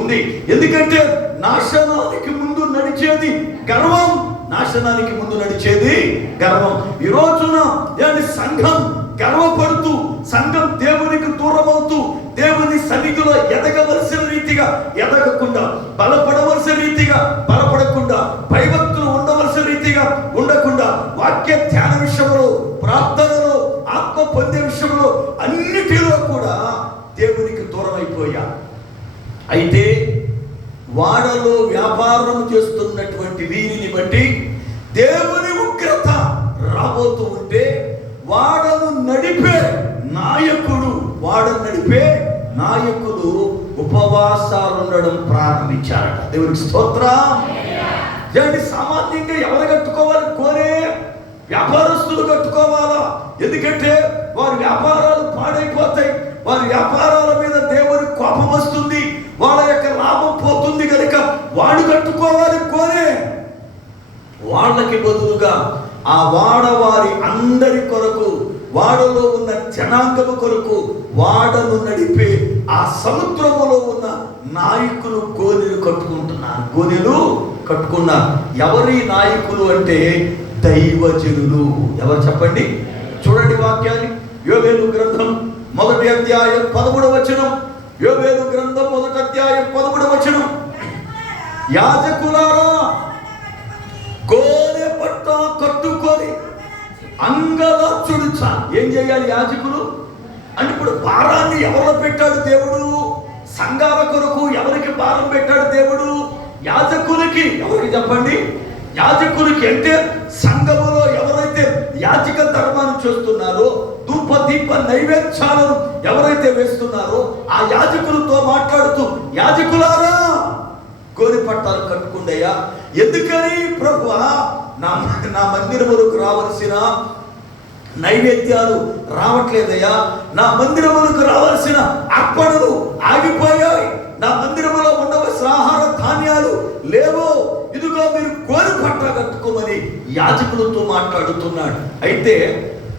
ఉంది. ఎందుకంటే నాశనానికి ముందు నడిచేది గర్వం. నాశనానికి ముందు నడిచేది గర్వం. ఈ రోజున సంఘం గర్వపడుతూ, సంఘం దేవునికి దూరం అవుతూ, దేవుని సన్నిధిలో ఎదగవలసిన రీతిగా ఎదగకుండా, బలపడవలసిన రీతిగా బలపడకుండా, భయభక్తులు ఉండవలసిన రీతిగా ఉండకుండా, వాక్య ధ్యాన విషయంలో, ప్రార్థనలో, ఆత్మ పొందే విషయంలో అన్నిటిలో కూడా దేవునికి దూరం అయిపోయా. అయితే వాడలో వ్యాపారం చేస్తున్నటువంటి వీరిని బట్టి దేవుని ఉగ్రత రాబోతూ ఉంటే వాడను నడిపే నాయకులు ఉపవాసాలు ఉండడం ప్రారంభించారట. దేవునికి స్తోత్రం. దాన్ని సామాన్యంగా ఎవరు కట్టుకోవాలి? కోరే వ్యాపారస్తులు కట్టుకోవాలా? ఎందుకంటే వారి వ్యాపారాలు పాడైపోతాయి, వారి వ్యాపారాల మీద దేవుని కోపం వస్తుంది, వాళ్ళ యొక్క లాభం పోతుంది కనుక వాడు కట్టుకోవాలి కోరే. వాళ్ళకి బదులుగా ఆ వాడవారి అందరి కొరకు, వాడలో ఉన్న జనాంగము కొరకు వాడను నడిపే ఆ సముద్రములో ఉన్న నాయకులు గోనెలు కట్టుకుంటున్నారు, గోనెలు కట్టుకున్నారు. ఎవరి నాయకులు అంటే దైవజనులు. ఎవరు చెప్పండి? చూడండి వాక్యాన్ని. యోవేలు గ్రంథం 1వ అధ్యాయం 13వ వచనం. యోవేలు గ్రంథం 1వ అధ్యాయం 13వ వచనం. యాజకులారా, గోనె పట్ట కట్టుకొని అంగలార్చుడు. ఏం చేయాలి యాజకులు అంటే? ఇప్పుడు భారాన్ని ఎవరు పెట్టాడు దేవుడు? సంఘాల కొరకు ఎవరికి భారం పెట్టాడు దేవుడు? యాజకులకి. ఎవరికి చెప్పండి? యాజకులకి. అంటే సంఘములో ఎవరైతే యాజక ధర్మాన్ని చేస్తున్నారో, ధూప దీప నైవేద్యాలను ఎవరైతే వేస్తున్నారో ఆ యాజకులతో మాట్లాడుతూ, యాజకులారా గోనె పట్టాలు కట్టుకుండయ్యా. ఎందుకని? ప్రభువా, నా మందిరములకు రావలసిన నైవేద్యాలు రావట్లేదయ్యా, నా మందిరములకు రావాల్సిన అర్పణలు ఆగిపోయాయి, నా మందిరములో ఉండవలసిన ఆహార ధాన్యాలు లేవు, ఇదిగో మీరు గోనె పట్ట కట్టుకోమని యాజకులతో మాట్లాడుతున్నాడు. అయితే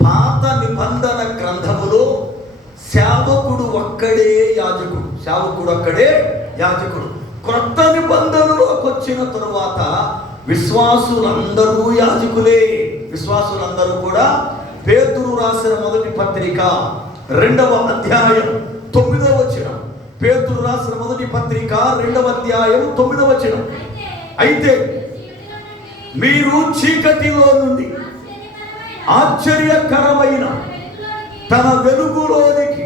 పాత నిబంధన గ్రంథములో సేవకుడు ఒక్కడే యాజకుడు, సేవకుడు ఒక్కడే యాజకుడు. క్రొత్త నిబంధనలోకి వచ్చిన తరువాత విశ్వాసులందరూ యాజకులే. విశ్వాసులందరూ కూడా పేతురు రాసిన మొదటి పత్రిక 2వ అధ్యాయం 9వ వచనం. పేతురు రాసిన మొదటి పత్రిక 2వ అధ్యాయం 9వ వచనం. అయితే మీరు చీకటిలో నుండి ఆశ్చర్యకరమైన తన వెలుగులోనికి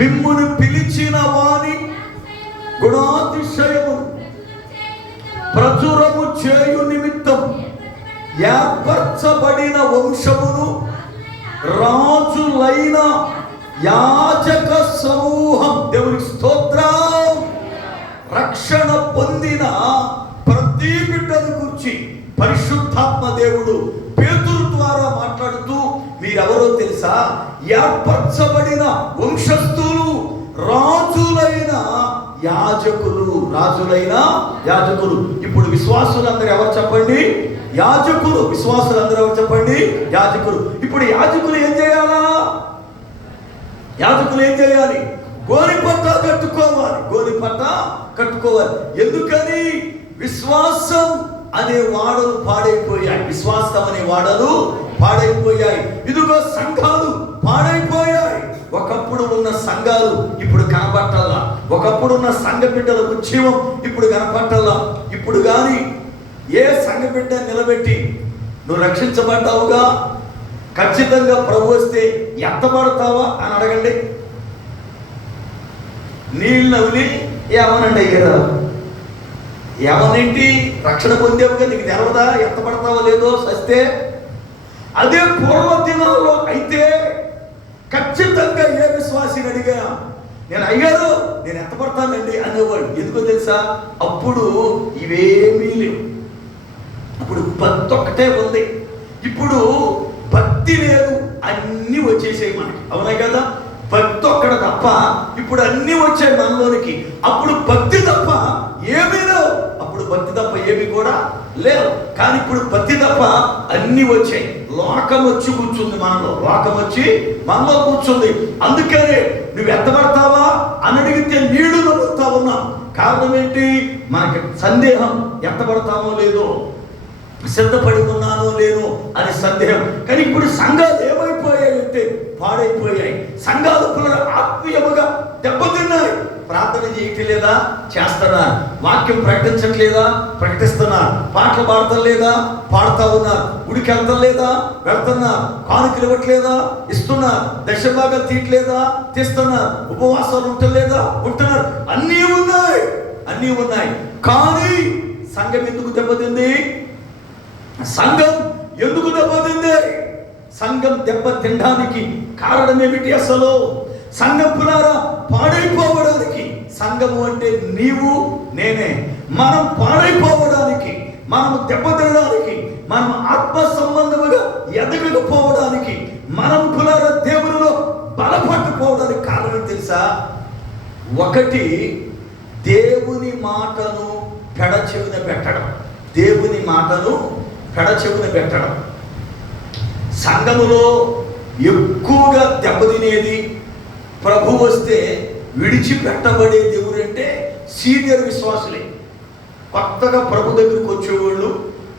మిమ్మును పిలిచిన వాని గుణాతిశయము ప్రచురము చేయు నిమిత్తం ఏర్పరచబడిన వంశమును, రాజులైన యాజక సమూహం. దేవునికి స్తోత్రం. రక్షణ పొందిన ప్రతి బిడ్డను గురించి పరిశుద్ధాత్మ దేవుడు పేతురు ద్వారా మాట్లాడుతూ, మీరెవరో తెలుసా? ఏర్పరచబడిన వంశస్థులు, రాజులైన యాజకులు. రాజులైన యాజకులు. ఇప్పుడు విశ్వాసులందరూ ఎవరు చెప్పండి? యాజకులు. విశ్వాసులందరూ ఎవరు చెప్పండి? యాజకులు. ఇప్పుడు యాజకులు ఏం చేయాలా? యాజకులు ఏం చేయాలి? గోనె పట్ట కట్టుకోవాలి. గోనె పట్ట కట్టుకోవాలి. ఎందుకని? విశ్వాసం అనే వాడలు పాడైపోయాయి. విశ్వాసం అనే వాడలు పాడైపోయాయి. ఇదిగో సంఘాలు పాడైపోయాయి. ఒకప్పుడు ఉన్న సంఘాలు ఇప్పుడు కనపట్టాలా. ఒకప్పుడు ఉన్న సంఘ బిడ్డల ఉద్యమం ఇప్పుడు కనపట్టాలా. ఇప్పుడు కానీ ఏ సంఘ బిడ్డ నిలబెట్టి నువ్వు రక్షించబడ్డావుగా, ఖచ్చితంగా ప్రభు వస్తే ఎత్తబడతావా అని అడగండి. నీళ్ళని ఏమనండి అయ్యారా? ఏమనేంటి? రక్షణ పొందేవుగా నీకు తెలవదా ఎత్తబడతావో లేదో సస్తే? అదే పూర్వ దినాల్లో అయితే ఖచ్చితంగా ఏ విశ్వాసిని అడిగా, నేను అయ్యారు నేను ఎత్తపడతానండి అనేవాడు. ఎందుకో తెలుసా? అప్పుడు ఇవేమీ లేవు. అప్పుడు భక్తి ఒక్కటే ఉంది. ఇప్పుడు భక్తి లేదు, అన్నీ వచ్చేసాయి మనకి. అవునా కదా? భక్తి ఒక్కడ తప్ప ఇప్పుడు అన్నీ వచ్చాయి మనలోనికి. అప్పుడు భక్తి తప్ప ఏమీ లేవు. అప్పుడు భక్తి తప్ప ఏమి కూడా లేవు. కానీ ఇప్పుడు భక్తి తప్ప అన్నీ వచ్చాయి. లోకం వచ్చి కూర్చుంది మనలో. లోకం వచ్చి మనలో కూర్చుంది. అందుకనే నువ్వు ఎత్తబడతావా అని అడిగితే నీళ్లు నమ్ముతా ఉన్నాం. కారణం ఏంటి? మనకి సందేహం, ఎత్తబడతామో లేదో, సిద్ధపడి ఉన్నానో లేను అని సందేహం. కానీ ఇప్పుడు సంఘాలు ఏమైపోయాయంటే పాడైపోయాయి. సంఘాలు ఆత్మీయముగా దెబ్బతిన్నాయి. ప్రార్థన చేయట్లేదా? చేస్తున్నారు. వాక్యం ప్రకటించట్లేదా? ప్రకటిస్తున్నారు. పాటలు పాడటం లేదా? పాడుతూ ఉన్నారు. గుడికి వెళ్తాం లేదా? వెళ్తున్నారు. కానుకలు ఇవ్వట్లేదా? ఇస్తున్నారు. దశభాగాలు తీయట్లేదా? తీస్తున్నారు. ఉపవాసాలు ఉంటలేదా? ఉంటున్నారు. అన్నీ ఉన్నాయి, అన్నీ ఉన్నాయి. కానీ సంఘం ఎందుకు దెబ్బతింది? సంఘం ఎందుకు దెబ్బతింది? సంఘం దెబ్బ తినడానికి కారణం ఏమిటి? అసలు సంఘం పునారా పాడైపోవడానికి, సంఘము అంటే నీవు నేనే, మనం పాడైపోవడానికి, మనము దెబ్బతినడానికి, మనం ఆత్మ సంబంధముగా ఎదగకపోవడానికి, మనం పునర దేవునిలో బలపట్టుకోవడానికి కారణం తెలుసా? ఒకటి, దేవుని మాటను పెడచెవిన పెట్టడం. దేవుని మాటను పెడచెవిన పెట్టడం. సంఘములో ఎక్కువగా దెబ్బతినేది, ప్రభు వస్తే విడిచిపెట్టబడే దేవుడంటే సీనియర్ విశ్వాసులే. కొత్తగా ప్రభు దగ్గరికి వచ్చేవాళ్ళు,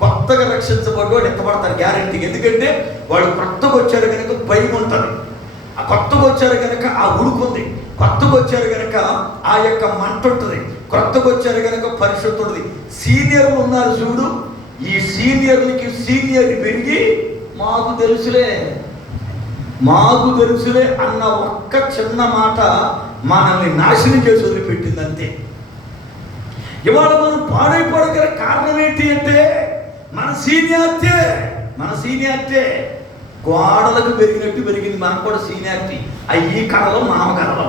కొత్తగా రక్షించబడ్డవాడు ఎత్తపడతారు గ్యారెంటీగా. ఎందుకంటే వాళ్ళు కొత్తగా వచ్చారు కనుక భయం ఉంటుంది, ఆ కొత్తగా వచ్చారు కనుక ఆ ఉడుకుంది, కొత్తగా వచ్చారు కనుక ఆ యొక్క మంట ఉంటుంది, కొత్తగా వచ్చారు కనుక పరిశుద్ధి ఉంటుంది. సీనియర్లు ఉన్నారు చూడు, ఈ సీనియర్లకి సీనియర్ పెరిగి మాకు తెలుసులే అన్న ఒక్క చిన్న మాట మనల్ని నాశనం చేసి వదిలిపెట్టింది అంతే. ఇవాళ మనం పాడైపోవడానికి కారణం ఏంటి అంటే మన సీనియారిటీ గోడలకు పెరిగినట్టు పెరిగింది. మనకు కూడా సీనియారిటీ. అయ్యి కళలు మామ కళలు,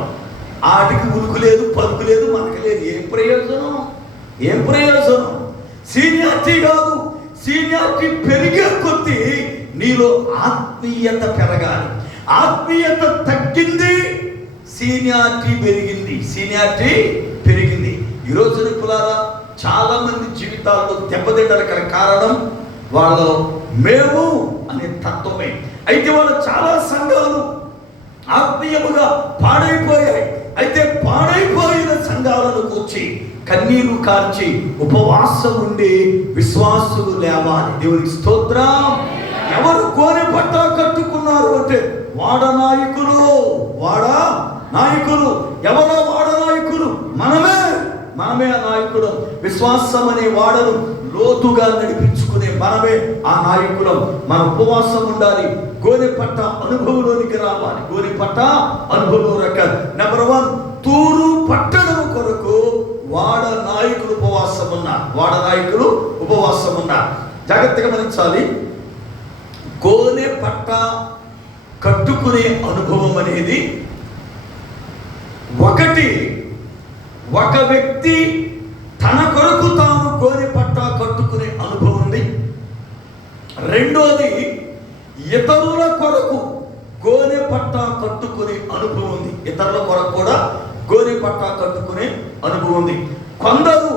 ఆటికి ఉలుకు లేదు, పలుకు లేదు, మనకు లేదు. ఏం ప్రయోజనం? సీనియారిటీ కాదు, సీనియారిటీ పెరిగే కొద్దీ నీలో ఆత్మీయత పెరగాలి. ఆత్మీయత తగ్గింది, సీనియారిటీ పెరిగింది. ఈరోజు నిపులారా చాలా మంది జీవితాల్లో దెబ్బతింటారు కారణం వాళ్ళ మేము అనే తత్వమే. అయితే వాళ్ళు చాలా సంఘాలు ఆత్మీయముగా పాడైపోయాయి. అయితే పాడైపోయిన సంఘాలను కూర్చి కన్నీరు కార్చి ఉపవాసం ఉండి విశ్వాసులు లేవాలి. దేవునికి స్తోత్రం. ఎవరు కోరి పట్టా కట్టుకున్నారు అంటే వాడ నాయకులు. ఎవరో వాడ నాయకులు? మనమే ఆ నాయకులు. విశ్వాసం అనే వాడను లోతుగా నడిపించుకునే మనమే ఆ నాయకులం. మన ఉపవాసం ఉండాలి, గోనెపట్ట అనుభవంలోనికి రావాలి. గోనెపట్ట అనుభవం రకాలు. నెంబర్ 1, తూరు పట్టణం కొరకు వాడ నాయకులు ఉపవాసం ఉన్నారు. జాగ్రత్తగా గమనించాలి. గోనె పట్ట కట్టుకునే అనుభవం అనేది ఒక వ్యక్తి తన కొరకు తాను గోనె పట్ట కట్టుకునే అనుభవం ఉంది. రెండోది, ఇతరుల కొరకు గోనె పట్ట కట్టుకునే అనుభవం ఉంది. ఇతరుల కొరకు కూడా గోనె పట్ట కట్టుకునే అనుభవం ఉంది. కొందరు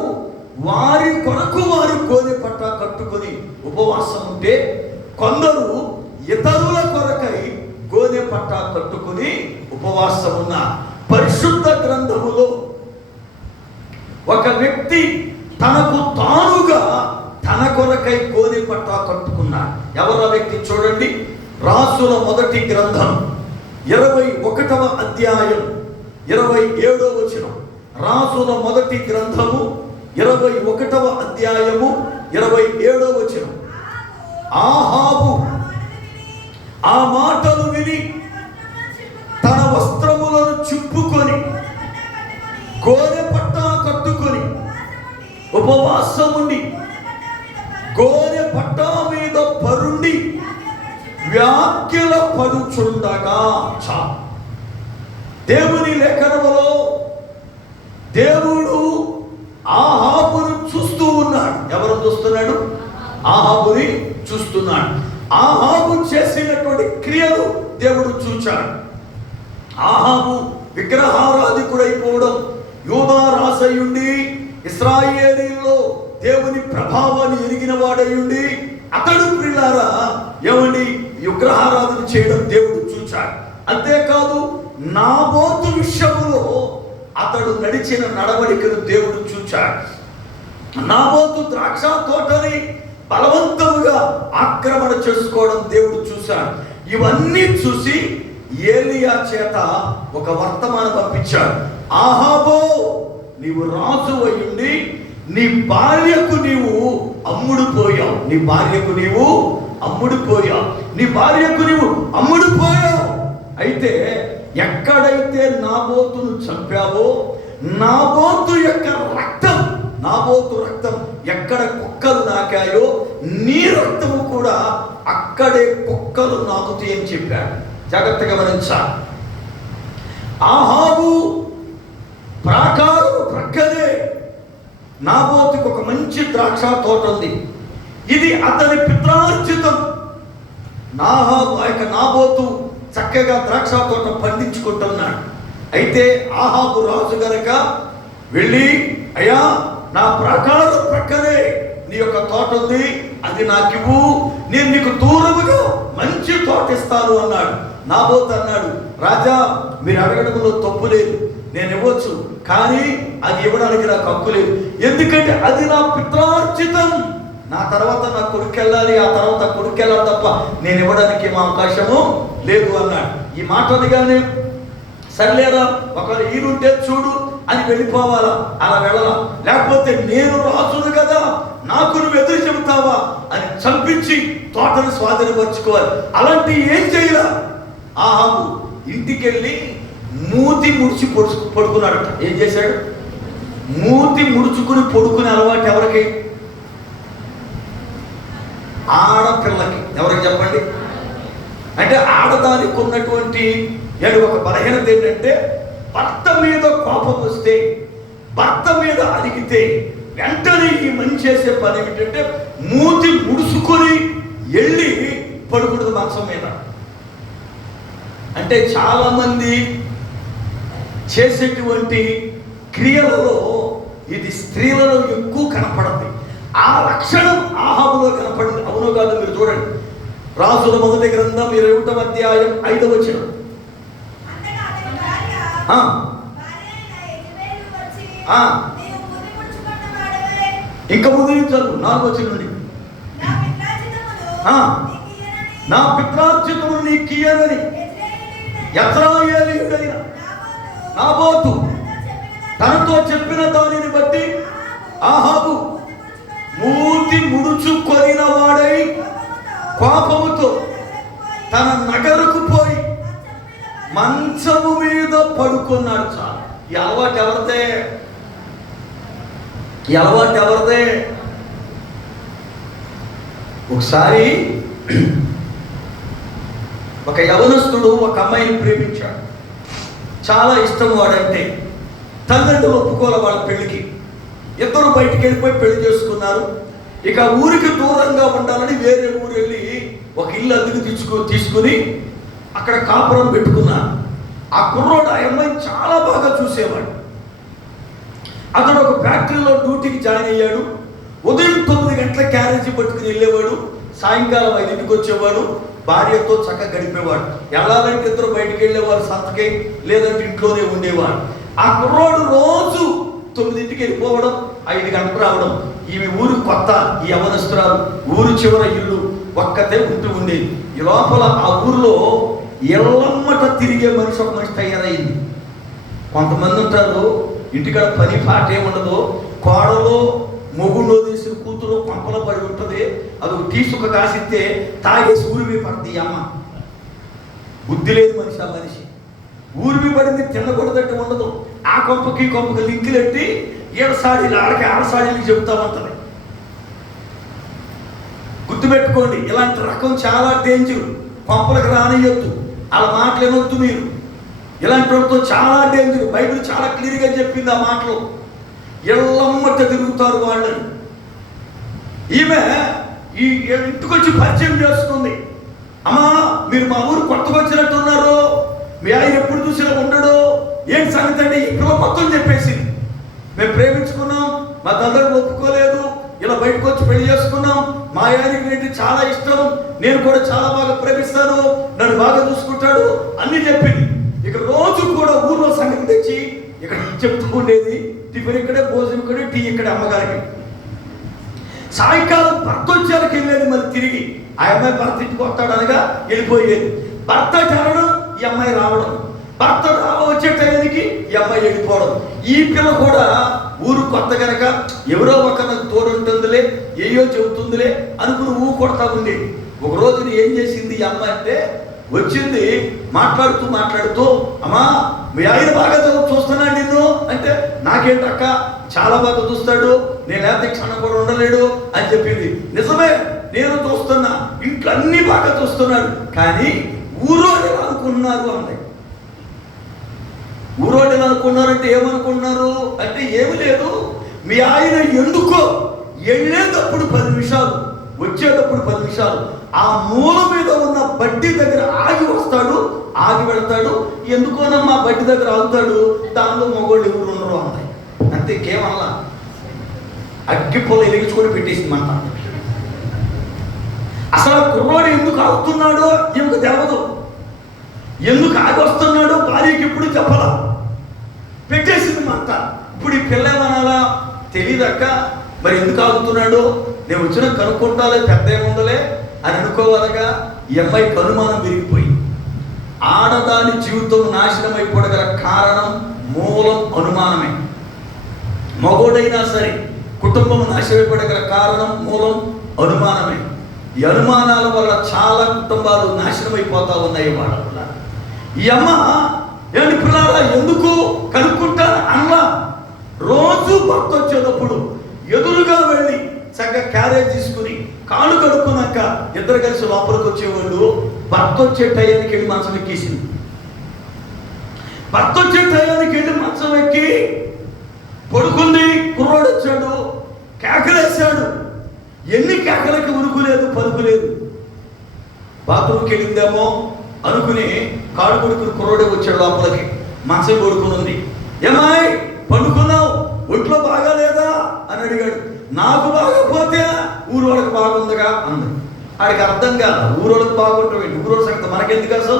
వారి కొరకు వారు గోనె పట్ట కట్టుకుని ఉపవాసం ఉంటే, కొందరు ఇతరుల కొరకై గోనె పట్ట కట్టుకుని ఉపవాసం ఉన్న. పరిశుద్ధ గ్రంథములో ఒక వ్యక్తి తనకు తానుగా తన కొరకై గోనె పట్ట కట్టుకున్నాడు. ఎవరో వ్యక్తి చూడండి, రాసుల మొదటి గ్రంథం 21వ అధ్యాయం 27వ వచనం. రాసుల మొదటి గ్రంథము 21వ అధ్యాయము 27వ వచనం. ఆహాబు ఆ మాటలు విని తన వస్త్రములను చింపుకొని గోనె పట్ట కట్టుకొని ఉపవాసముండి గోనె పట్ట మీద పరుండి వ్యాఖ్యల పడుచుండగా. దేవుని లేఖనములో దేవుడు ఆహాబును చూస్తూ ఉన్నాడు. ఎవరు చూస్తున్నాడు? ఆహాబుని చూస్తున్నాడు. ఆహాబు చేసినటువంటి క్రియలు దేవుడు చూచాడు. ఆహాబు విగ్రహారాధికుడైపోవడం, యూదా రాజయ్యుండి ఇశ్రాయేలీయుల్లో దేవుని ప్రభావాన్ని ఎరిగిన వాడయ్యుండి అతడు ప్రియులారా ఏమండి విగ్రహారాధన చేయడం దేవుడు చూచాడు. అంతేకాదు నాబోతు విషయంలో అతడు నడిచిన నడవడికను దేవుడు చూచాడు. నాబోతు ద్రాక్ష తోటని బలవంతముగా ఆక్రమణ చేసుకోవడం దేవుడు చూశాడు. ఇవన్నీ చూసి ఏలియా చేత ఒక వర్తమానం పంపించాడు. ఆహాబో, నీవు రాజు అయ్యుండి నీ భార్యకు నీవు అమ్ముడుపోయావు. అయితే ఎక్కడైతే నాబోతును చంపావో, నాబోతు రక్తం ఎక్కడ కుక్కలు నాకాయో నీ రక్తము కూడా అక్కడే కుక్కలు నాకుతాయని చెప్పాడు. జాగ్రత్తగా గమనించాలి. ఆహాబు ప్రాకారం ప్రక్కనే నాబోతుకు ఒక మంచి ద్రాక్ష తోట ఉంది. ఇది అతని పిత్రార్జితం. నాబోతు చక్కగా ద్రాక్ష తోట పండించుకుంటున్నాడు. అయితే ఆహాబు రాజు గనక వెళ్ళి, అయ్యా నా ప్రాకారం ప్రక్కనే నీ యొక్క తోట ఉంది, అది నాకివ్వు, నేను నీకు దూరముగా మంచి తోట ఇస్తాను అన్నాడు. నాబోతు అన్నాడు, రాజా మీరు అడగడంలో తప్పు లేదు, నేను ఇవ్వచ్చు, కానీ అది ఇవ్వడానికి నాకు హక్కు లేదు. ఎందుకంటే అది నా పిత్రార్జితం. నా తర్వాత నా కొడుకు వెళ్ళాలి, ఆ తర్వాత కొడుకు వెళ్ళాలి తప్ప నేను ఇవ్వడానికి ఏం అవకాశము లేదు అన్నాడు. ఈ మాట అనగానే సర్లేరా, ఒకవేళ ఈరుంటే చూడు అని వెళ్ళిపోవాలా, అలా వెళ్ళాలా, లేకపోతే నేను రాజును కదా నాకు నువ్వు ఎదురు చెబుతావా అని చంపించి తోటను స్వాధీనపరుచుకోవాలి. అలాంటి ఏం చేయాల ఆహాబు ఇంటికి వెళ్ళి మూతి ముడిచి పడుకున్నాడట. ఏం చేశాడు? మూతి ముడుచుకుని పడుకునే అలవాటు ఎవరికి? ఆడపిల్లకి. ఎవరికి చెప్పండి? అంటే ఆడదానికి ఉన్నటువంటి ఒక బలహీనత ఏంటంటే, భర్త మీద కోపం వస్తే, భర్త మీద అడిగితే వెంటనే ఈ మనిషి చేసే పని ఏమిటంటే మూతి ముడుచుకొని వెళ్ళి పడుకుంటుంది మంచం మీద. అంటే చాలామంది చేసేటువంటి క్రియలలో ఇది స్త్రీలలో ఎక్కువ కనపడుతుంది. ఆ లక్షణం ఆహాబులో కనపడింది. అవునో కాదు? మీరు చూడండి, రాజుల మొదటి గ్రంథం 20వ అధ్యాయం 5వ వచనం. ఇంకా ముదిరించారు 4వ వచనం నుండి. నా పిత్రార్జితమును నీకియ్యనని యెజ్రెయేలీయుడైన నాబోతు తనతో చెప్పిన దానిని బట్టి ఆహాబు మూతి ముడుచుకొనిన వాడై కోపముతో తన నగరుకు పోయి మంచము మీద పడుకున్నాడు. చాలు. ఈ అలవాటు ఎవరిదే? ఈ అలవాటు ఎవరిదే? ఒకసారి ఒక యవనస్తుడు ఒక అమ్మాయిని ప్రేమించాడు. చాలా ఇష్టం వాడంటే. తల్లిదండ్రులు ఒప్పుకోలే వాళ్ళ పెళ్లికి. ఇద్దరు బయటికి వెళ్ళిపోయి పెళ్లి చేసుకున్నారు. ఇక ఊరికి దూరంగా ఉండాలని వేరే ఊరు వెళ్ళి ఒక ఇల్లు అద్దెకు తీసుకుని అక్కడ కాపురం పెట్టుకున్నారు. ఆ కుర్రోడు ఆ అమ్మాయిని చాలా బాగా చూసేవాడు. అతడు ఒక ఫ్యాక్టరీలో డ్యూటీకి జాయిన్ అయ్యాడు. ఉదయం 9 గంటల క్యారేజీ పట్టుకుని వెళ్ళేవాడు, సాయంకాలం 5ంటికి వచ్చేవాడు. భార్యతో చక్కగా గడిపేవాడు. వెళ్ళాలంటే ఇద్దరు బయటికి వెళ్ళేవారు సంతకి, లేదంటే ఇంట్లోనే ఉండేవాడు. ఆ కుర్రోడు రోజు 9ంటికి వెళ్ళిపోవడం, 5 గంటలకు రావడం. ఈమె ఊరు కొత్త, ఈ యవనస్తురాలు, ఊరు చివర ఇల్లు ఒక్కతే ఉంటూ ఉండేది. ఈ లోపల ఆ ఊరిలో ఎల్లమ్మట తిరిగే మనిషి ఒక మనిషి తయారైంది. కొంతమంది ఉంటారు ఇంటికాడ పని పాట ఏముండదు, కోడలో మొగుండో తీసిన కూతురు పంపలో పడి ఉంటుంది, అది తీసుక కాసిస్తే తాగేసి ఊరిమి పడుతుంది. ఈ అమ్మ బుద్ధి లేదు మనిషి. ఆ మనిషి ఊరిమి పడింది తినకూడదట్టు ఉండదు. ఆ కొంపకి లింకులు ఎట్టి ఏడసాడీలు ఆడకి ఆడసాడీలు చెబుతామంటారు. గుర్తుపెట్టుకోండి, ఇలాంటి రకం చాలా డేంజర్. కొంపలకు రానియొద్దు, అలా మాటలు వినొద్దు మీరు. ఇలాంటి వాటితో చాలా డేంజర్. బైబిల్ చాలా క్లియర్గా చెప్పింది ఆ మాటలు. ఎల్లమ్మట తిరుగుతారు వాళ్ళని. ఈమె ఈ ఇంటికి వచ్చి పరిచయం చేసుకుంది. అమ్మా మీరు మా ఊరు కొత్తగా వచ్చినట్టున్నారు, మీ ఆయన ఎప్పుడు చూసినా ఉండడు, ఏం సంగతి అండి? ఈ పిల్ల మొత్తం చెప్పేసి, మేము ప్రేమించుకున్నాం, మా తల్లిదండ్రులు ఒప్పుకోలేదు, ఇలా బయటకు వచ్చి పెళ్లి చేసుకున్నాం, మా ఆయనకి నేను చాలా ఇష్టం, నేను కూడా చాలా బాగా ప్రేమిస్తాను, నన్ను బాగా చూసుకుంటాడు అన్ని చెప్పింది. ఇక రోజు కూడా ఊర్లో సంగతి తెచ్చి ఇక్కడ చెప్తూ ఉండేది. టిఫిన్ ఇక్కడే, భోజనం ఇక్కడే, టీ ఇక్కడే అమ్మగారికి. సాయంకాలం భర్త వచ్చేలకు వెళ్ళేది మళ్ళీ తిరిగి. ఆ అమ్మాయి భర్త ఇంటికి వస్తాడు అనగా వెళ్ళిపోయేది. భర్త చేరడం, ఈ అమ్మాయి రావడం, భర్త వచ్చే టైంకి ఈ అమ్మాయి వెళ్ళిపోవడం. ఈ పిల్ల కూడా ఊరు కొత్త కనుక ఎవరో ఒక నాకు తోడుంటుందిలే, ఏయో చెబుతుందిలే అనుకుని ఊ కొడతా ఉంది. ఒక రోజున ఏం చేసింది ఈ అమ్మాయి అంటే, వచ్చింది మాట్లాడుతూ అమ్మా మీ ఆయన బాగా చూస్తున్నాడు నిన్ను అంటే, నాకేంటక్క చాలా బాగా చూస్తాడు, నేను లేకపోతే క్షణం కూడా ఉండలేడు అని చెప్పింది. నిజమే, నేను చూస్తున్నా, ఇంట్లో అన్ని బాగా చూస్తున్నాడు, కానీ ఊరోళ్ళు అనుకున్నారు అంది. ఊరోళ్ళు అనుకున్నారంటే ఏమనుకున్నారు అంటే, ఏమి లేదు, మీ ఆయన ఎందుకో వెళ్ళేటప్పుడు 10 నిమిషాలు వచ్చేటప్పుడు 10 నిమిషాలు ఆ మూల మీద ఉన్న బడ్డీ దగ్గర ఆగి వస్తాడు, ఆగి వెళ్తాడు. ఎందుకోనమ్మా బడ్డీ దగ్గర ఆగుతాడు, దానిలో మగోళ్ళు ఎవరు ఉండరు అన్నాయి. అంతే, కేవలం అగ్గి పొల ఎలిగించుకొని పెట్టేసిందంట. అసలు కుర్రోడు ఎందుకు ఆగుతున్నాడో ఈమెకు తెలవదు, ఎందుకు ఆగి వస్తున్నాడో భార్యకి ఇప్పుడు చెప్పలా, పెట్టేసింది మాట. ఇప్పుడు ఈ పిల్ల ఏమనాలా తెలియదక్క, మరి ఎందుకు ఆగుతున్నాడో నేను వచ్చిన కనుక్కుంటాలే, పెద్ద ఏముందలే అని అనుకోవాలగా. ఈ అమ్మాయికి అనుమానం పెరిగిపోయి, ఆడదాని జీవితం నాశనం అయిపోగల కారణం మూలం అనుమానమే. మగోడైనా సరే కుటుంబం నాశనం అయిపోగల కారణం మూలం అనుమానమే. ఈ అనుమానాల వల్ల చాలా కుటుంబాలు నాశనం అయిపోతా ఉన్నాయి వాళ్ళ వల్ల. ఈ అమ్మ ఏంటి పిల్లారా ఎందుకు కనుక్కుంటాను అన్నా, రోజు భర్త వచ్చేటప్పుడు ఎదురుగా వెళ్ళి చక్కగా క్యారేజ్ తీసుకుని కాళ్ళు కడుక్కున్నాక ఇద్దరు కలిసి లోపలికి వచ్చేవాళ్ళు. భర్త వచ్చే టయానికి వెళ్ళి మంచం ఎక్కేసింది. భర్త వచ్చే టయానికి వెళ్ళి మంచం ఎక్కి పడుకుంది. కుర్రోడు వచ్చాడు, కేకలేశాడు. ఎన్ని కేకలకి ఉరుకులేదు, పలుకులేదు. బాత్రూమ్కి వెళ్ళిందేమో అనుకుని కాడు కొడుకుని కుర్రోడే వచ్చాడు లోపలికి. మంచం కొడుకుని ఉంది. ఏమాయ్ పండుకున్నావు, ఒంట్లో బాగాలేదా అని అడిగాడు. నాకు బాగపోతే ఊరోళ్ళకి బాగుందిగా అంది. ఆడికి అర్థం కాదు, ఊరోళ్ళకి బాగుంటుంది, ఊరోళ్ళ సంగతి మనకెందుకు, అసలు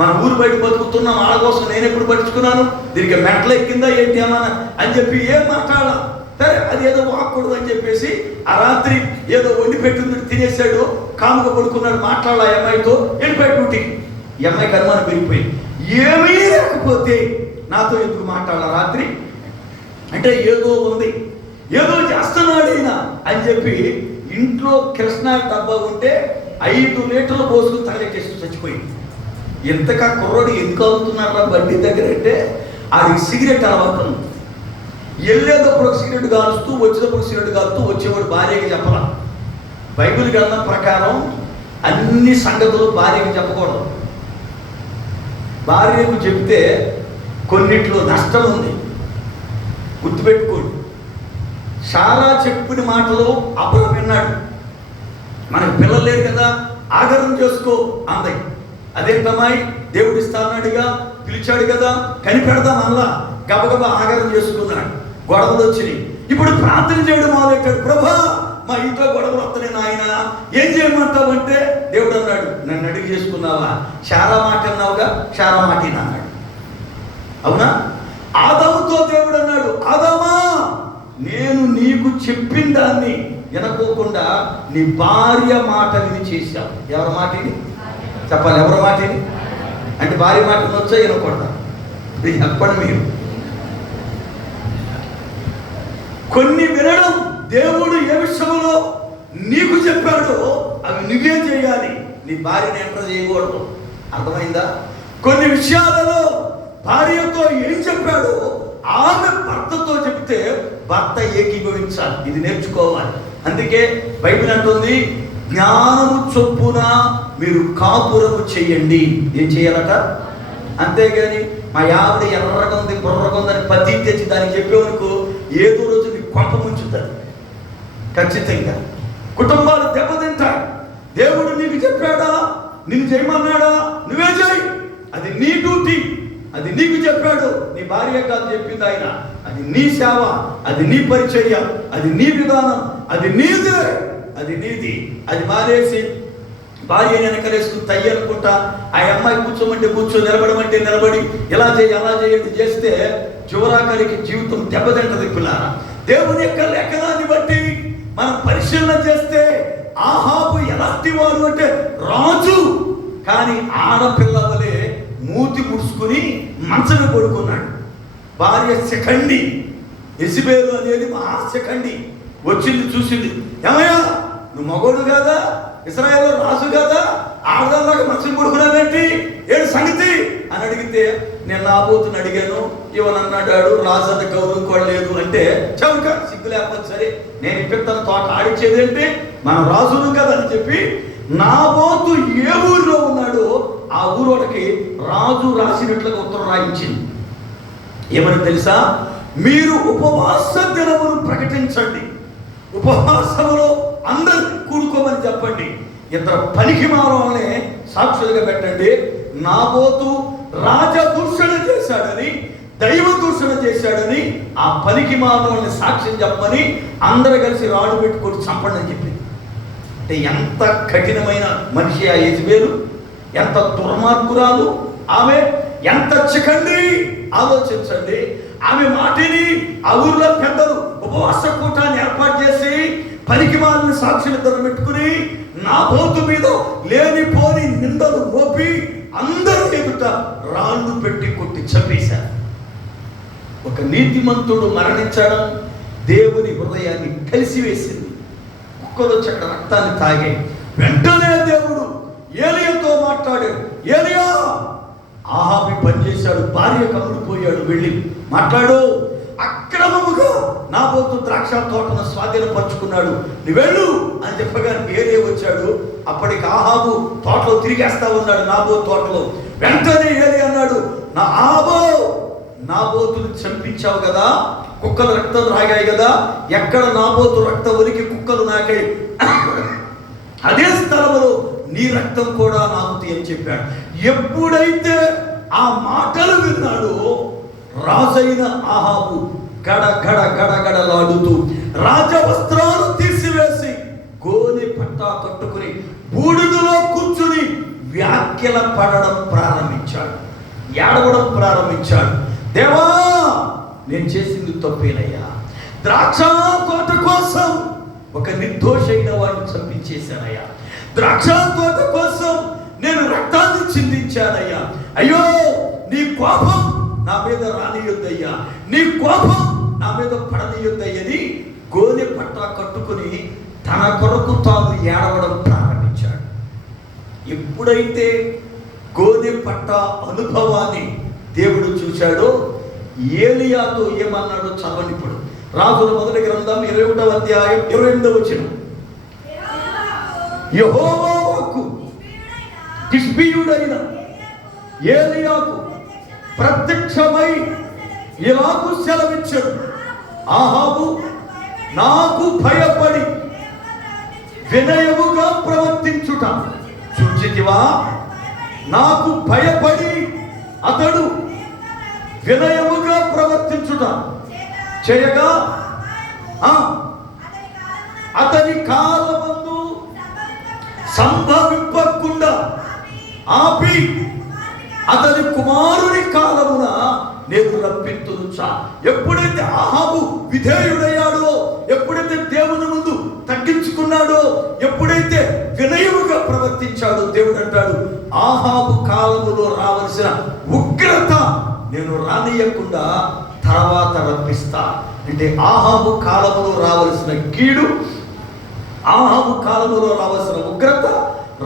మన ఊరు బయట బతుకుతున్నాం, వాళ్ళ కోసం నేను ఎప్పుడు పట్టించుకున్నాను, దీనికి మెంటలు ఎక్కిందా ఏంటి ఏమన్నా అని చెప్పి ఏం మాట్లాడాల. సరే అది ఏదో వాక్కూడదు అని చెప్పేసి ఆ రాత్రి ఏదో వండి పెట్టింది, తినేసాడు, కాముగా పడుకున్నాడు. మాట్లాడాల ఆ అమ్మాయితో, వెళ్ళిపోయాడు డ్యూటీకి. ఈ అమ్మాయికి అనుమానం పెరిగిపోయింది. ఏమీ లేకపోతే నాతో ఎందుకు మాట్లాడాల రాత్రి అంటే ఏదో ఉంది, ఏదో చేస్తున్నాడు ఈయన అని చెప్పి ఇంట్లో కృష్ణా డబ్బా ఉంటే 5 లీటర్లు పోసుకుని తగలెట్టేసి చచ్చిపోయింది. ఎంతగా కుర్రోడు ఎందుకు అవుతున్నారా బండి దగ్గర అంటే ఆడికి సిగరెట్ అలవాటు. వెళ్ళేటప్పుడు ఒక సిగరెట్ కాలుస్తూ, వచ్చేటప్పుడు సిగరెట్ కాలుతూ వచ్చేవాడు భార్యకి చెప్పరా. బైబిల్ గ్రంథం ప్రకారం అన్ని సంగతులు భార్యకి చెప్పకూడదు. భార్యకు చెప్తే కొన్నిట్లో నష్టం ఉంది, గుర్తుపెట్టుకోండి. సారా చెప్పిన మాటలు అబ్రహం విన్నాడు. మనకు పిల్లలు లేరు కదా, ఆగరం చేసుకో అంది. అదేంటమ్మాయి దేవుడు ఇస్తానన్నాడుగా, పిలిచాడు కదా, కనిపెడదాం అలా గబగబా ఆగరం చేసుకున్నాడు. గొడవలు వచ్చినాయి. ఇప్పుడు ప్రార్థన చేయడం మొదలెట్టాడు. ప్రభా మా ఇంట్లో గొడవలు వస్తున్నాయి నాయన, ఏం చేయమంటావంటే దేవుడు అన్నాడు, నన్ను అడిగి చేసుకున్నావా, శారా మాట అన్నావుగా, శారా మాట అన్నాడు. అవునా? ఆదాముతో దేవుడు అన్నాడు, ఆదామా నేను నీకు చెప్పిన దాన్ని వినకోకుండా నీ భార్య మాట విని చేశావు. ఎవరి మాట ఇది చెప్పాలి, ఎవరి మాట ఇది అంటే భార్య మాట వినొచ్చా వినకూడదా? ఇది చెప్పండి మీరు. కొన్ని వినడం దేవుడు ఏ విషయంలో నీకు చెప్పాడో అవి నువ్వే చేయాలి, నీ భార్యని ఎంటర్ చేయకూడదు. అర్థమైందా? కొన్ని విషయాలలో భార్యతో ఏం చెప్పాడో ఆమె భర్తతో చెప్తే భర్త ఏకీభవించాలి. ఇది నేర్చుకోవాలి. అందుకే బైబిల్ అంటుంది, జ్ఞానము చొప్పున మీరు కాపురము చెయ్యండి. ఏం చేయాలట? అంతేగాని మా ఆవిడ ఎర్రగుంది బుర్రగుందని పతి తెచ్చి దానికి చెప్పేవనుకో ఏదో రోజు నీకు కొంప ముంచుతుంది. ఖచ్చితంగా కుటుంబాలు దెబ్బతింటాయి. దేవుడు నీకు చెప్పాడా, నిన్ను చేయమన్నాడా, నువ్వే చేయి. అది నీ డ్యూటీ, అది నీకు చెప్పాడు. నీ భార్య కాదు చెప్పింది ఆయన, అది నీ సేవ, అది నీ పరిచర్య, అది నీ విధానం, అది నీదే, అది నీది. అది మానేసి భార్య వెనకలేసుకుని తయ్యి అనుకుంటా ఆ అమ్మాయి కూర్చోమంటే కూర్చో, నిలబడమంటే నిలబడి, ఇలా చేయి అలా చేయండి చేస్తే చివరాఖరికి జీవితం దెబ్బతింటది. పిల్లారా, దేవుని యొక్క లెక్కనాన్ని బట్టి మనం పరిశీలన చేస్తే ఆహాబు ఎలాంటి వాడు అంటే రాజు, కానీ ఆడపిల్ల వలె మూతి ముడుచుకుని మంచమే పడుకున్నాడు. భార్య సెకండి, యెజబెలు అనేది మహా సెకండి. వచ్చింది, చూసింది, ఏమయ్యా నువ్వు మగోడు కాదా, ఇశ్రాయేలు రాజు కాదా, ఆడదాకా మంచం పడుకున్నావేంటి, ఏడు సంగతి అని అడిగితే నేను నాబోతుని అడిగాను, ఇవనన్నాడు రాజు అంత గౌరవం కూడా లేదు అంటే చౌక సిగ్గు లేకపోతే సరే నేను ఇప్పిస్తాను తోట ఆడిచ్చేది ఏంటి, మనం రాజును కదా అని చెప్పి నాబోతు ఏ ఊరిలో ఉన్నాడో ఆ ఊరోళ్ళకి రాజు రాసినట్లుగా ఉత్తరం రాయించింది. ఏమని తెలుసా? మీరు ఉపవాస దినమును ప్రకటించండి, ఉపవాసములో అందరు కూడుకోమని చెప్పండి. ఇద్దరు పనికిమాలని సాక్షులుగా పెట్టండి. నాబోతు రాజ దూషణ చేశాడని, దైవ దూషణ చేశాడని ఆ పనికిమాలని సాక్ష్యం చెప్పమని అందరూ కలిసి రాళ్ళు పెట్టుకొని చంపండి అని చెప్పింది. అంటే ఎంత కఠినమైన మనిషి ఆ యెజబెలు, ఎంత దుర్మార్గురాలు ఆమె, ఎంత చికండి ఆలోచించండి. ఆమె మాటిని ఆ ఊర్లో పెద్దలు ఉపవాస కూటాన్ని ఏర్పాటు చేసి పనికిమాలని సాక్షులు ఇద్దరు పెట్టుకుని నాబోతు మీద లేనిపోని నిందలు మోపి అందరి ఎదుట రాళ్ళు పెట్టి కొట్టి చంపేశారు. ఒక నీతిమంతుడు మరణించడం దేవుని హృదయాన్ని కలిసివేసింది. కుక్కలు చెడ్డ రక్తాన్ని తాగే వెంటనే దేవుడు ఏలియాతో మాట్లాడాడు. ఏలియా, ఆహాబి పనిచేశాడు, భార్య కమ్ముడిపోయాడు, వెళ్ళి మాట్లాడు. అక్రమముగా నాబోతు ద్రాక్ష తోటను స్వాధీనపరుచుకున్నాడు, నువ్వు వెళ్ళు అని చెప్పగా ఏలియా వచ్చాడు. అప్పటికి ఆహాబు తోటలో తిరిగేస్తా ఉన్నాడు, నాబోతు తోటలో. వెంటనే ఏలియా అన్నాడు, నా ఆహాబు, నాబోతును చంపించావు కదా, కుక్కలు రక్తం రాగాయి కదా, ఎక్కడ నాబోతు రక్తం ఒలికి కుక్కలు నాకాయి, అదే స్థలంలో నీ రక్తం కూడా నాకుతుంది అని చెప్పాడు. ఎప్పుడైతే ఆ మాటలు విన్నాడో రాజైన ఆహాబు గడగడ గడగడలాడుతూ రాజవస్త్రాలు తీసివేసి గోనె పట్టా కట్టుకుని బూడిదలో కూర్చుని వ్యాఖ్యల పడడం ప్రారంభించాడు, ఏడవడం ప్రారంభించాడు. దేవా, నేను చేసింది తప్పేనయ్యా. ద్రాక్ష తోట కోసం ఒక నిర్దోషైన వాడిని చంపించేశానయ్యా. ద్రాక్ష తోట కోసం నేను రక్తాన్ని చిందించానయ్యా. అయ్యో, నీ కోపం నా మీద రానియొద్దయ్యా, నీ కోపం నా మీద పడనియొద్దయ్యని గోనె పట్టా కట్టుకుని తన కొరకు తాను ఏడవడం ప్రారంభించాడు. ఎప్పుడైతే గోనె పట్టా అనుభవాన్ని దేవుడు చూశాడో ఏలియాతో ఏమన్నాడో చదవండి. ఇప్పుడు రాజుల మొదటి గ్రంథం 21వ అధ్యాయం 22వ వచనం. యెహోవా వాక్కు తిష్బీయుడైన ఏలియాకు ప్రత్యక్షమై ఇలాగు సెలవిచ్చాడు, ఆహాబు నాకు భయపడి వినయముగా ప్రవర్తించుట చూచితివా. నాకు భయపడి అతడు వినయముగా ప్రవర్తించుట చేయగా అతని కాలమందు సంభవింపకుండా ఆపి అతని కుమారుని కాలమున నేను రప్పించుచా. ఎప్పుడైతే ఆహాబు విధేయుడయ్యాడో, ఎప్పుడైతే దేవుని ముందు తగ్గించుకున్నాడో, ఎప్పుడైతే వినయముగా ప్రవర్తించాడో, దేవుడు అంటాడు, ఆహాబు కాలములో రావలసిన ఉగ్రత నేను రానియకుండా తర్వాత రప్పిస్తా. అంటే ఆహాబు కాలములో రావలసిన కీడు, ఆహాబు కాలములో రావాల్సిన ఉగ్రత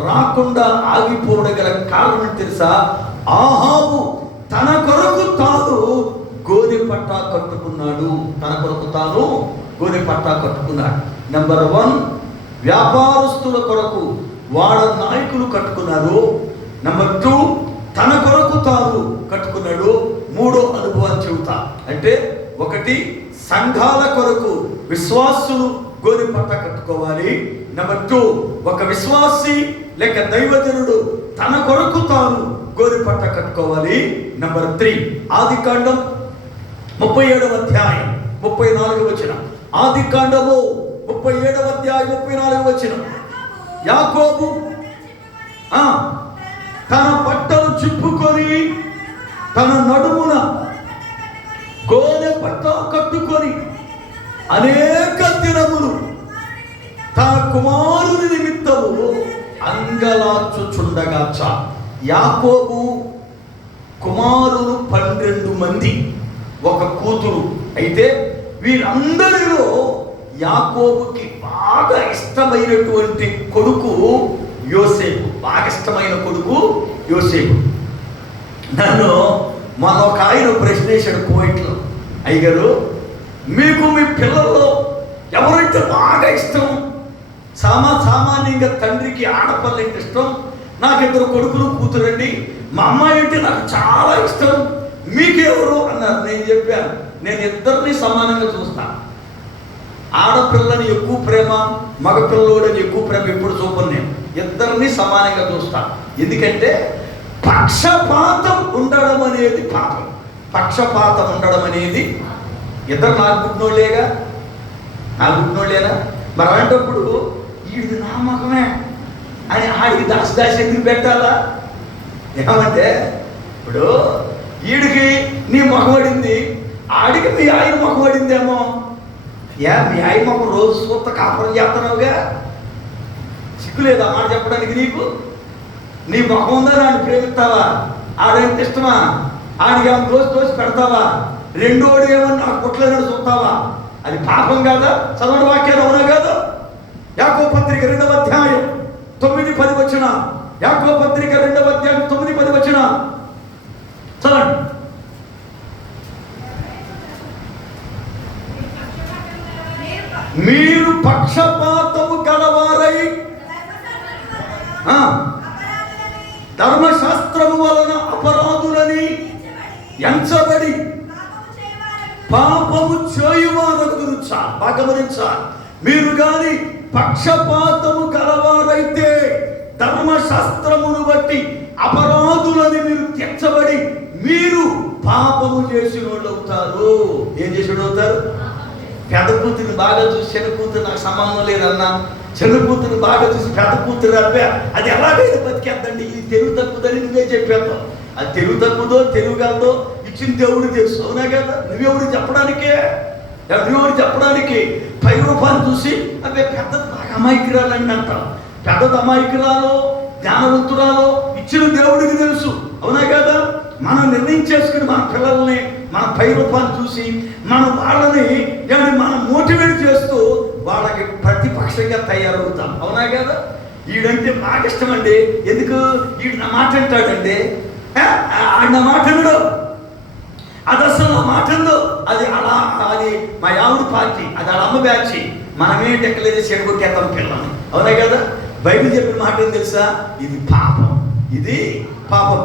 రాకుండా ఆగిపోవడం గల కారణం తెలుసా? ఆహాబు తన కొరకు తాను గోనె పట్టా కట్టుకున్నాడు. తన కొరకు తాను గోనె పట్టా కట్టుకున్నాడు. నెంబర్ 1, వ్యాపారస్తుల కొరకు వాడ నాయకులు కట్టుకున్నారు. నెంబర్ 2, తన కొరకు తాను కట్టుకున్నాడు. 3వ అనుభవాన్ని చెబుతా. అంటే 1, సంఘాల కొరకు విశ్వాసులు గోనె పట్టా కట్టుకోవాలి. నెంబర్ 2, ఒక విశ్వాసి లేక దైవజనుడు తన కొరకు తాను గోనె పట్టా కట్టుకోవాలి. నెంబర్ 3, ఆదికాండం 37వ అధ్యాయం 34వ వచనం. ఆదికాండము 37వ అధ్యాయం 34వ వచనం. యాకోబు తన బట్టలు చింపుకొని తన నడుమున గోనె పట్టా కట్టుకొని అనేక దినములు తన కుమారుని నిమిత్తము అంగలార్చుచుండగాచ. యాకోబు కుమారులు 12 మంది, ఒక కూతురు. అయితే వీరందరిలో యాకోబుకి బాగా ఇష్టమైనటువంటి కొడుకు యోసేపు. బాగా ఇష్టమైన కొడుకు యోసేపు. నన్ను ఒక ఆయన ప్రశ్న వేశాడు కోయిట్లో, అయ్యగారు, మీకు మీ పిల్లల్లో ఎవరైతే బాగా ఇష్టం? సామాన్యంగా తండ్రికి ఆడపిల్ల అంటే ఇష్టం. నాకు 2 కొడుకులు కూతురండి, మా అమ్మాయి అంటే నాకు చాలా ఇష్టం, మీకెవరు అన్నారు. నేను చెప్పాను, నేను ఇద్దరిని సమానంగా చూస్తాను. ఆడపిల్లని ఎక్కువ ప్రేమ, మగపిల్లోడని ఎక్కువ ప్రేమ ఎప్పుడు చూపను నేను. ఇద్దరిని సమానంగా చూస్తాను. ఎందుకంటే పక్షపాతం ఉండడం అనేది పాపం. పక్షపాతం ఉండడం అనేది, ఇద్దరు నాకు పుట్టినోళ్ళేగా, నాకు పుట్టినోళ్ళేనా, మరి అలాంటప్పుడు వీడిది నా మగమే అని ఆడికి దాసి ఎందుకు పెట్టాలా? ఏమంటే ఇప్పుడు వీడికి నీ ముఖం పడింది, ఆడికి మీ ఆయన ముఖం పడిందేమో. మీ ఆయన ముఖం రోజు సూత్త కాపురం చేస్తున్నావుగా, సిగ్గులేదా మాట చెప్పడానికి నీకు? నీ ముఖం ఉందా, ఆయన ప్రేమిస్తావా? ఆడెంత ఇష్టమా? ఆడికి ఏమో దోసి పెడతావా? రెండోడు ఏమన్నా నాకు పుట్టలేదని చూస్తావా? అది పాపం కాదా? చదవని వాక్యాలు అవునా కాదు? యాకోబు పత్రిక 2వ అధ్యాయం 9-10 వచన. యాకోబు పత్రిక 2వ అధ్యాయం 9-10 వచన చదవండి. మీరు పక్షపాతము గలవారై ధర్మశాస్త్రము వలన అపరాధులని ఎంచబడి పాపము చేయువారగుదురు. బాగా గమనించాలి. మీరు గాని పక్షపాతము గలవారైతే ధర్మశాస్త్రమును బట్టి అపరాధులని మీరు తెచ్చబడి మీరు పాపము చేసిన వాళ్ళు అవుతారు. ఏం చేసిన వాళ్ళు అవుతారు? పెద్ద కూతురిని బాగా చూసి చిన్న కూతురు నాకు సంబంధం లేదన్నా, చిన్న కూతురిని బాగా చూసి పెద్ద కూతురు అబ్బా అది ఎలాగైనా బతికేద్దండి, ఇది తెలుగు తక్కువదని నువ్వే చెప్పేద్దాం. అది తెలుగు తక్కువదో తెలుగు కాదో ఇచ్చిన దేవుడు తెలుసు, అవునా కదా? నువ్వెవరు చెప్పడానికే, నువ్వెవరు చెప్పడానికి? పై రూపాన్ని చూసి అబ్బే పెద్దది బాగా అమాయకురాలండి అంటాం. పెద్దది అమాయకురాలో జ్ఞానవంతురాలో ఇచ్చిన దేవుడికి తెలుసు, అవునా కదా? మనం నిర్ణయం చేసుకుని మన పిల్లల్ని మన పై రూపాన్ని చూసి వాళ్ళని మనం మోటివేట్ చేస్తూ వాళ్ళకి ప్రతిపక్షంగా తయారవుతాం, అవునా కదా? ఈడంటే నాకు ఇష్టమండి, ఎందుకు ఈడు నా మాట అంటాడండి, ఆడు నా మాట అనడు, అది అసలు నా మాట అందో, అది అలా, అది మా యావుడు పార్టీ, అది వాళ్ళ అమ్మ బ్యాచ్, మనమేంటి ఎక్కలేదు చెడగొట్టేస్తాం పిల్లల్ని, అవునా కదా? బైబిల్ చెప్పిన మాట ఏం తెలుసా? ఇది పాపం, ఇది పాపం.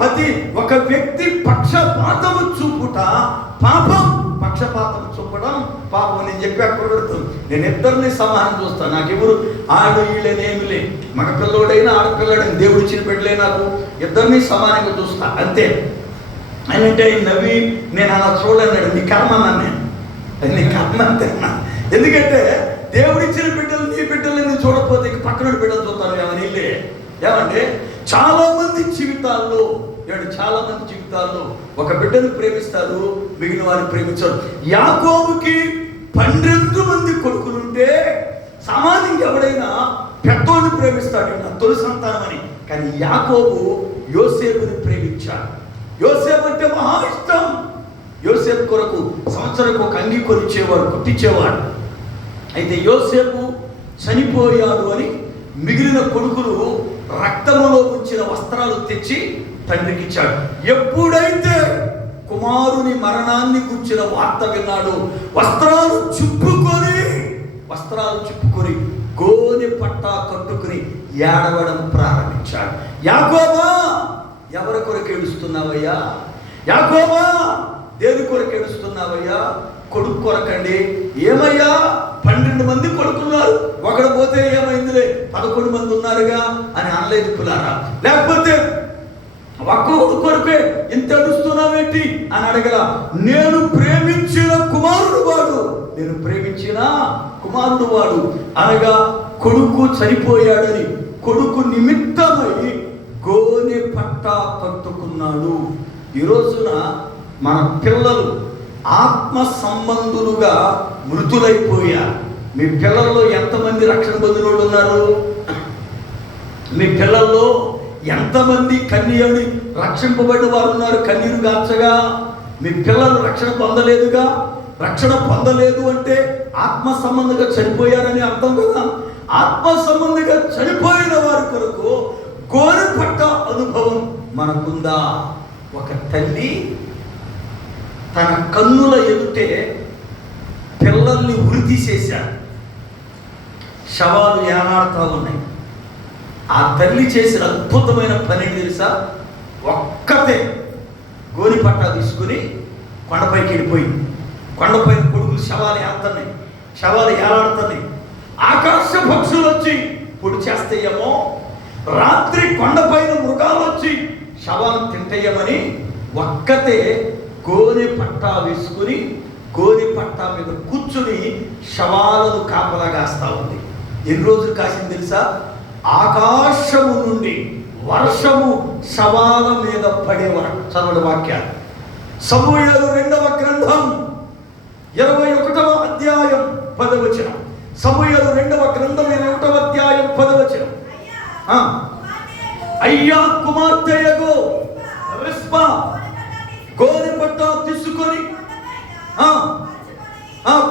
ప్రతి ఒక వ్యక్తి పక్షపాతము చూపుట పాపం. పక్షపాతం చూపడం పాపం. నేను చెప్పి అక్కడ పెడుతుంది, నేను ఇద్దరిని సమానం చూస్తాను. నాకెవరు ఆడు వీళ్ళనేమి లే, మగ పిల్లోడైనా ఆడపిల్లడైనా దేవుడు ఇచ్చిన బిడ్డలే, నాకు ఇద్దరిని సమానంగా చూస్తా అంతే. అని అంటే నవ్వి నేను అలా చూడన్నాడు, నీ కర్మ అన్నాను నేను, నీ కర్మ అంతేనా? ఎందుకంటే దేవుడిచ్చిన బిడ్డలు నీ బిడ్డలు నువ్వు చూడకపోతే ఇక పక్కన బిడ్డలు చూస్తాను ఏమని వెళ్ళి. ఏమంటే చాలా మంది జీవితాల్లో ఒక బిడ్డను ప్రేమిస్తారు, మిగిలిన వారిని ప్రేమించారు. యాకోబుకి 12 మంది కొడుకులుంటే సామాన్యంగా ఎవడైనా పెద్దోడిని ప్రేమిస్తాడు, నా తొలి సంతానం అని. కానీ యాకోబు యోసేపుని ప్రేమించాడు. యోసేపు అంటే మహా ఇష్టం. యోసేపు కొరకు సంవత్సరానికి ఒక అంగి కొనిచ్చేవాడు, కుట్టించేవాడు. అయితే యోసేపు చనిపోయాడు అని మిగిలిన కొడుకులు రక్తములో ఉంచిన వస్త్రాలు తెచ్చి తండ్రికి ఇచ్చాడు. ఎప్పుడైతే కుమారుని మరణాన్ని గుర్చిన వార్త విన్నాడు, వస్త్రాలు చుప్పుకొని గోనె పట్టా కట్టుకుని ఏడవడం ప్రారంభించాడు. యాకోబా, ఎవరి కొరకు ఏడుస్తున్నావయ్యా? యాకోబా, దేని కొరకు ఏడుస్తున్నావయ్యా? కొడుకు కొరకండి. ఏమయ్యా 12 మంది కొడుకున్నారు, ఒకడు పోతే ఏమైందిలే 11 మంది ఉన్నారుగా అని అనలేదు పిల్లారా. లేకపోతే ఒక్కొక్కడు కొరకే ఇంత ఏడుస్తున్నావేంటి అని అడగల. నేను ప్రేమించిన కుమారుడు వాడు అనగా కొడుకు చనిపోయాడని కొడుకు నిమిత్తమై గోనె పట్టా కట్టుకున్నాడు. ఈ రోజున మన పిల్లలు ఆత్మ సంబంధులుగా మృతులైపోయారు. మీ పిల్లల్లో ఎంతమంది రక్షణ పొందినోళ్ళు ఉన్నారు? మీ పిల్లల్లో ఎంతమంది కన్యని రక్షింపబడిన వారు ఉన్నారు? కన్నీరు గార్చగా మీ పిల్లలు రక్షణ పొందలేదుగా. రక్షణ పొందలేదు అంటే ఆత్మ సంబంధంగా చనిపోయారని అర్థం కదా. ఆత్మ సంబంధంగా చనిపోయిన వారి కొరకు గోనె పట్ట అనుభవం మనకుందా? ఒక తల్లి తన కన్నుల ఎదుటే పిల్లల్ని ఉరి తీసేశారు, శవాలు ఏనాడుతూ ఉన్నాయి. ఆ తల్లి చేసిన అద్భుతమైన పని తెలుసా? ఒక్కతే గోని పట్టా తీసుకుని కొండపైకి వెళ్ళిపోయింది. కొండపైన కొడుకులు శవాలు ఏడుతున్నాయి. శవాలు ఏలాడుతున్నాయి. ఆకాశ పక్షులు వచ్చి పొడి చేస్తాయేమో, రాత్రి కొండపైన మృగాలు వచ్చి శవాలను తింటాయేమని ఒక్కతే గోనె పట్టా వేసుకుని గోనె పట్టా మీద కూర్చుని శవాలను కాపలా కాస్తా ఉంది. ఎన్ని రోజులు కాసింది తెలుసా? ఆకాశము నుండి వర్షము శవాల మీద పడే వరకు. చదవడు వాక్యాలు. సమూయేలు 2వ గ్రంథం 21వ అధ్యాయం 10వ వచనం. సమూయేలు 2వ గ్రంథం 21వ అధ్యాయం 10వ వచనం. అయ్యా కుమార్తెయగు రిస్పా గోనె పట్టా తీసుకొని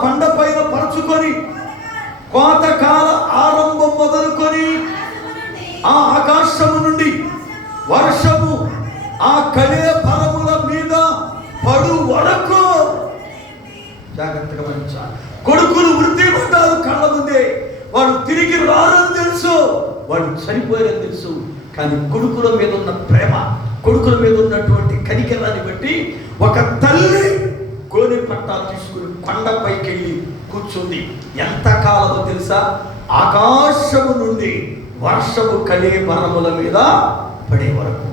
కొండపైన పరచుకొని కోతకాల ఆరంభం మొదలుకొని ఆ ఆకాశము నుండి వర్షము ఆ కళే పరముల మీద పడు వరకు. జాగ్రత్తగా గమనించాలి. కొడుకులు వృద్ధి పడ్డారు కళ్ళ ముందే. వాళ్ళు తిరిగి రారని తెలుసు, వాళ్ళు చనిపోయారని తెలుసు. కానీ కొడుకుల మీద ఉన్న ప్రేమ, కొడుకుల మీద ఉన్నటువంటి కనికరాన్ని బట్టి ఒక తల్లి గోనె పట్టా తీసుకుని కొండపైకి వెళ్ళి కూర్చుంది. ఎంత కాలమో తెలుసా? ఆకాశము నుండి వర్షము కళే పరముల మీద పడే వరకు.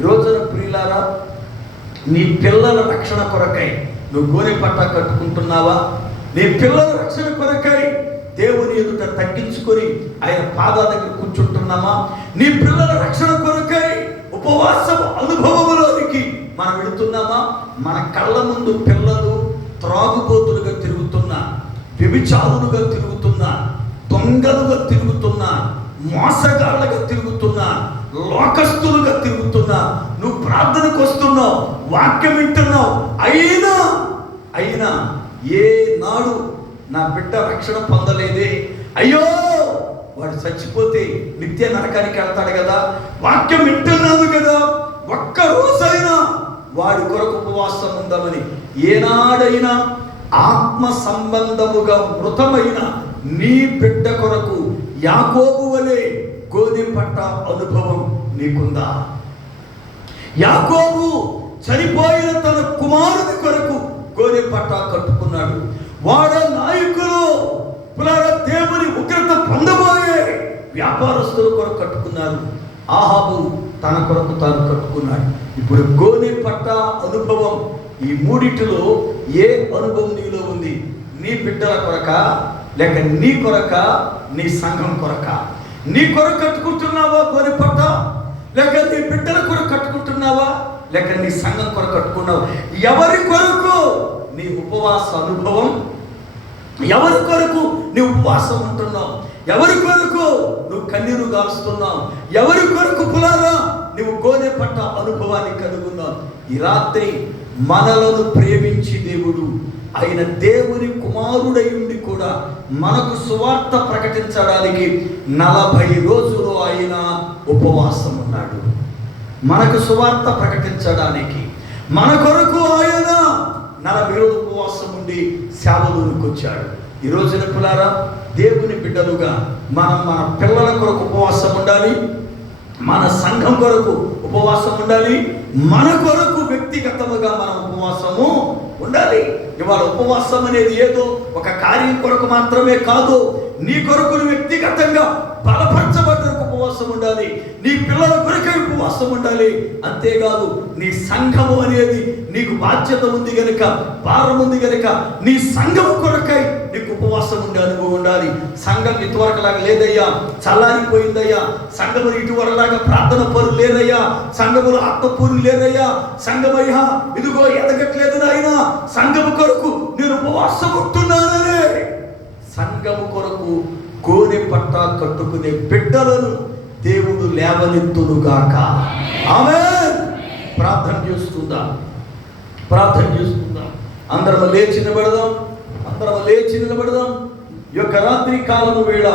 ఈరోజున ప్రియులారా, నీ పిల్లల రక్షణ కొరకై నువ్వు గోనె పట్టా కట్టుకుంటున్నావా? నీ పిల్లల రక్షణ కొరకై దేవుని ఎదుట తగ్గించుకొని ఆయన పాదాల దగ్గర కూర్చుంటున్నామా? నీ పిల్లల రక్షణ కొరకై ఉపవాసం అనుభవంలోనికి మనం వెళుతున్నామా? మన కళ్ళ ముందు పిల్లలు త్రాగుబోతులుగా తిరుగుతున్నా, వ్యభిచారులుగా తిరుగుతున్నా, దొంగలుగా తిరుగుతున్నా, మోసగాళ్ళగా తిరుగుతున్నా, లోకస్తులుగా తిరుగుతున్నా, నువ్వు ప్రార్థనకు వస్తున్నావు, వాక్యం వింటున్నావు, అయినా ఏ నాడు నా బిడ్డ రక్షణ పొందలేదే, అయ్యో వాడు చచ్చిపోతే నిత్య నరకానికి వెళ్తాడు కదా, వాక్యం వింటున్నాను కదా, ఒక్క రోజైనా వాడి కొరకు ఉపవాసం ఉందామని ఏనాడైనా ఆత్మ సంబంధముగా మృతమైన నీ బిడ్డ కొరకు యాకోబు వలె గోనె పట్ట అనుభవం నీకుందా? యాకోబు చనిపోయిన తన కుమారుని కొరకు గోనె పట్ట కట్టుకున్నాడు. వాడ నాయకులు దేవుని ఉగ్రత పొందబోయే వ్యాపారస్తుల కొరకు కట్టుకున్నారు. ఆహాబు తన కొరకు తాను కట్టుకున్నాడు. ఇప్పుడు గోనె పట్ట అనుభవం, ఈ మూడిటిలో ఏ అనుభవం నీలో ఉంది? నీ బిడ్డల కొరక, లేక నీ కొరక, నీ సంఘం కొరక? నీ కొరకు కట్టుకుంటున్నావా గోనె పట్ట? లేక నీ బిడ్డల కొరకు కట్టుకుంటున్నావా? లేక నీ సంఘం కొరకు కట్టుకున్నావా? ఎవరి కొరకు నీ ఉపవాస అనుభవం? ఎవరి కొరకు నీ ఉపవాసం ఉంటున్నావు? ఎవరి కొరకు నువ్వు కన్నీరు గారుస్తున్నావు? ఎవరి కొరకు పులారా నువ్వు గోనె పట్ట అనుభవాన్ని కలుగున్నావు? ఈ రాత్రి మనలను ప్రేమించి దేవుడు, ఆయన దేవుని కుమారుడై ఉండి కూడా మనకు సువార్త ప్రకటించడానికి 40 రోజులు ఆయన ఉపవాసం ఉన్నాడు. మనకు సువార్త ప్రకటించడానికి మన కొరకు ఆయన 40 రోజులు ఉపవాసం ఉండి సేవలోనికి వచ్చాడు. ఈ రోజున పిల్లారా, దేవుని బిడ్డలుగా మనం మన పిల్లల కొరకు ఉపవాసం ఉండాలి, మన సంఘం కొరకు ఉపవాసం ఉండాలి, మన కొరకు వ్యక్తిగతముగా మనం ఉపవాసము ఉండాలి. ఇవాళ ఉపవాసం అనేది ఏదో ఒక కార్యం కొరకు మాత్రమే కాదు. నీ కొరకు వ్యక్తిగతంగా బలపరచబడ్డకు ఉపవాసం ఉండాలి, నీ పిల్లల కొరకై ఉపవాసం ఉండాలి. అంతేకాదు నీ సంఘము అనేది నీకు బాధ్యత ఉంది గనుక, భారం ఉంది గనుక నీ సంఘము కొరకై నీకు ఉపవాసం ఉండే అనుభవం ఉండాలి. సంఘం ఇటువరకులాగా లేదయ్యా, చల్లారిపోయిందయ్యా, సంఘములు ఇటువరలాగా ప్రార్థన పరులు లేదయ్యా, సంఘములు ఆత్మపూర్లు లేదయ్యా, సంఘమయ్యా ఇదిగో ఎదగట్లేదు నాయనా, సంఘము కొరకు నేను ఉపవాసం ఉంటున్నాననే సంఘము కొరకు గోనె పట్ట కట్టుకునే బిడ్డలను దేవుడు లేవనెత్తునుగాక. ఆమేన్. ప్రార్థన చేసుకుందాం. అందరం లేచి నిలబడదాం. ఈ యొక్క రాత్రి కాలము వేళ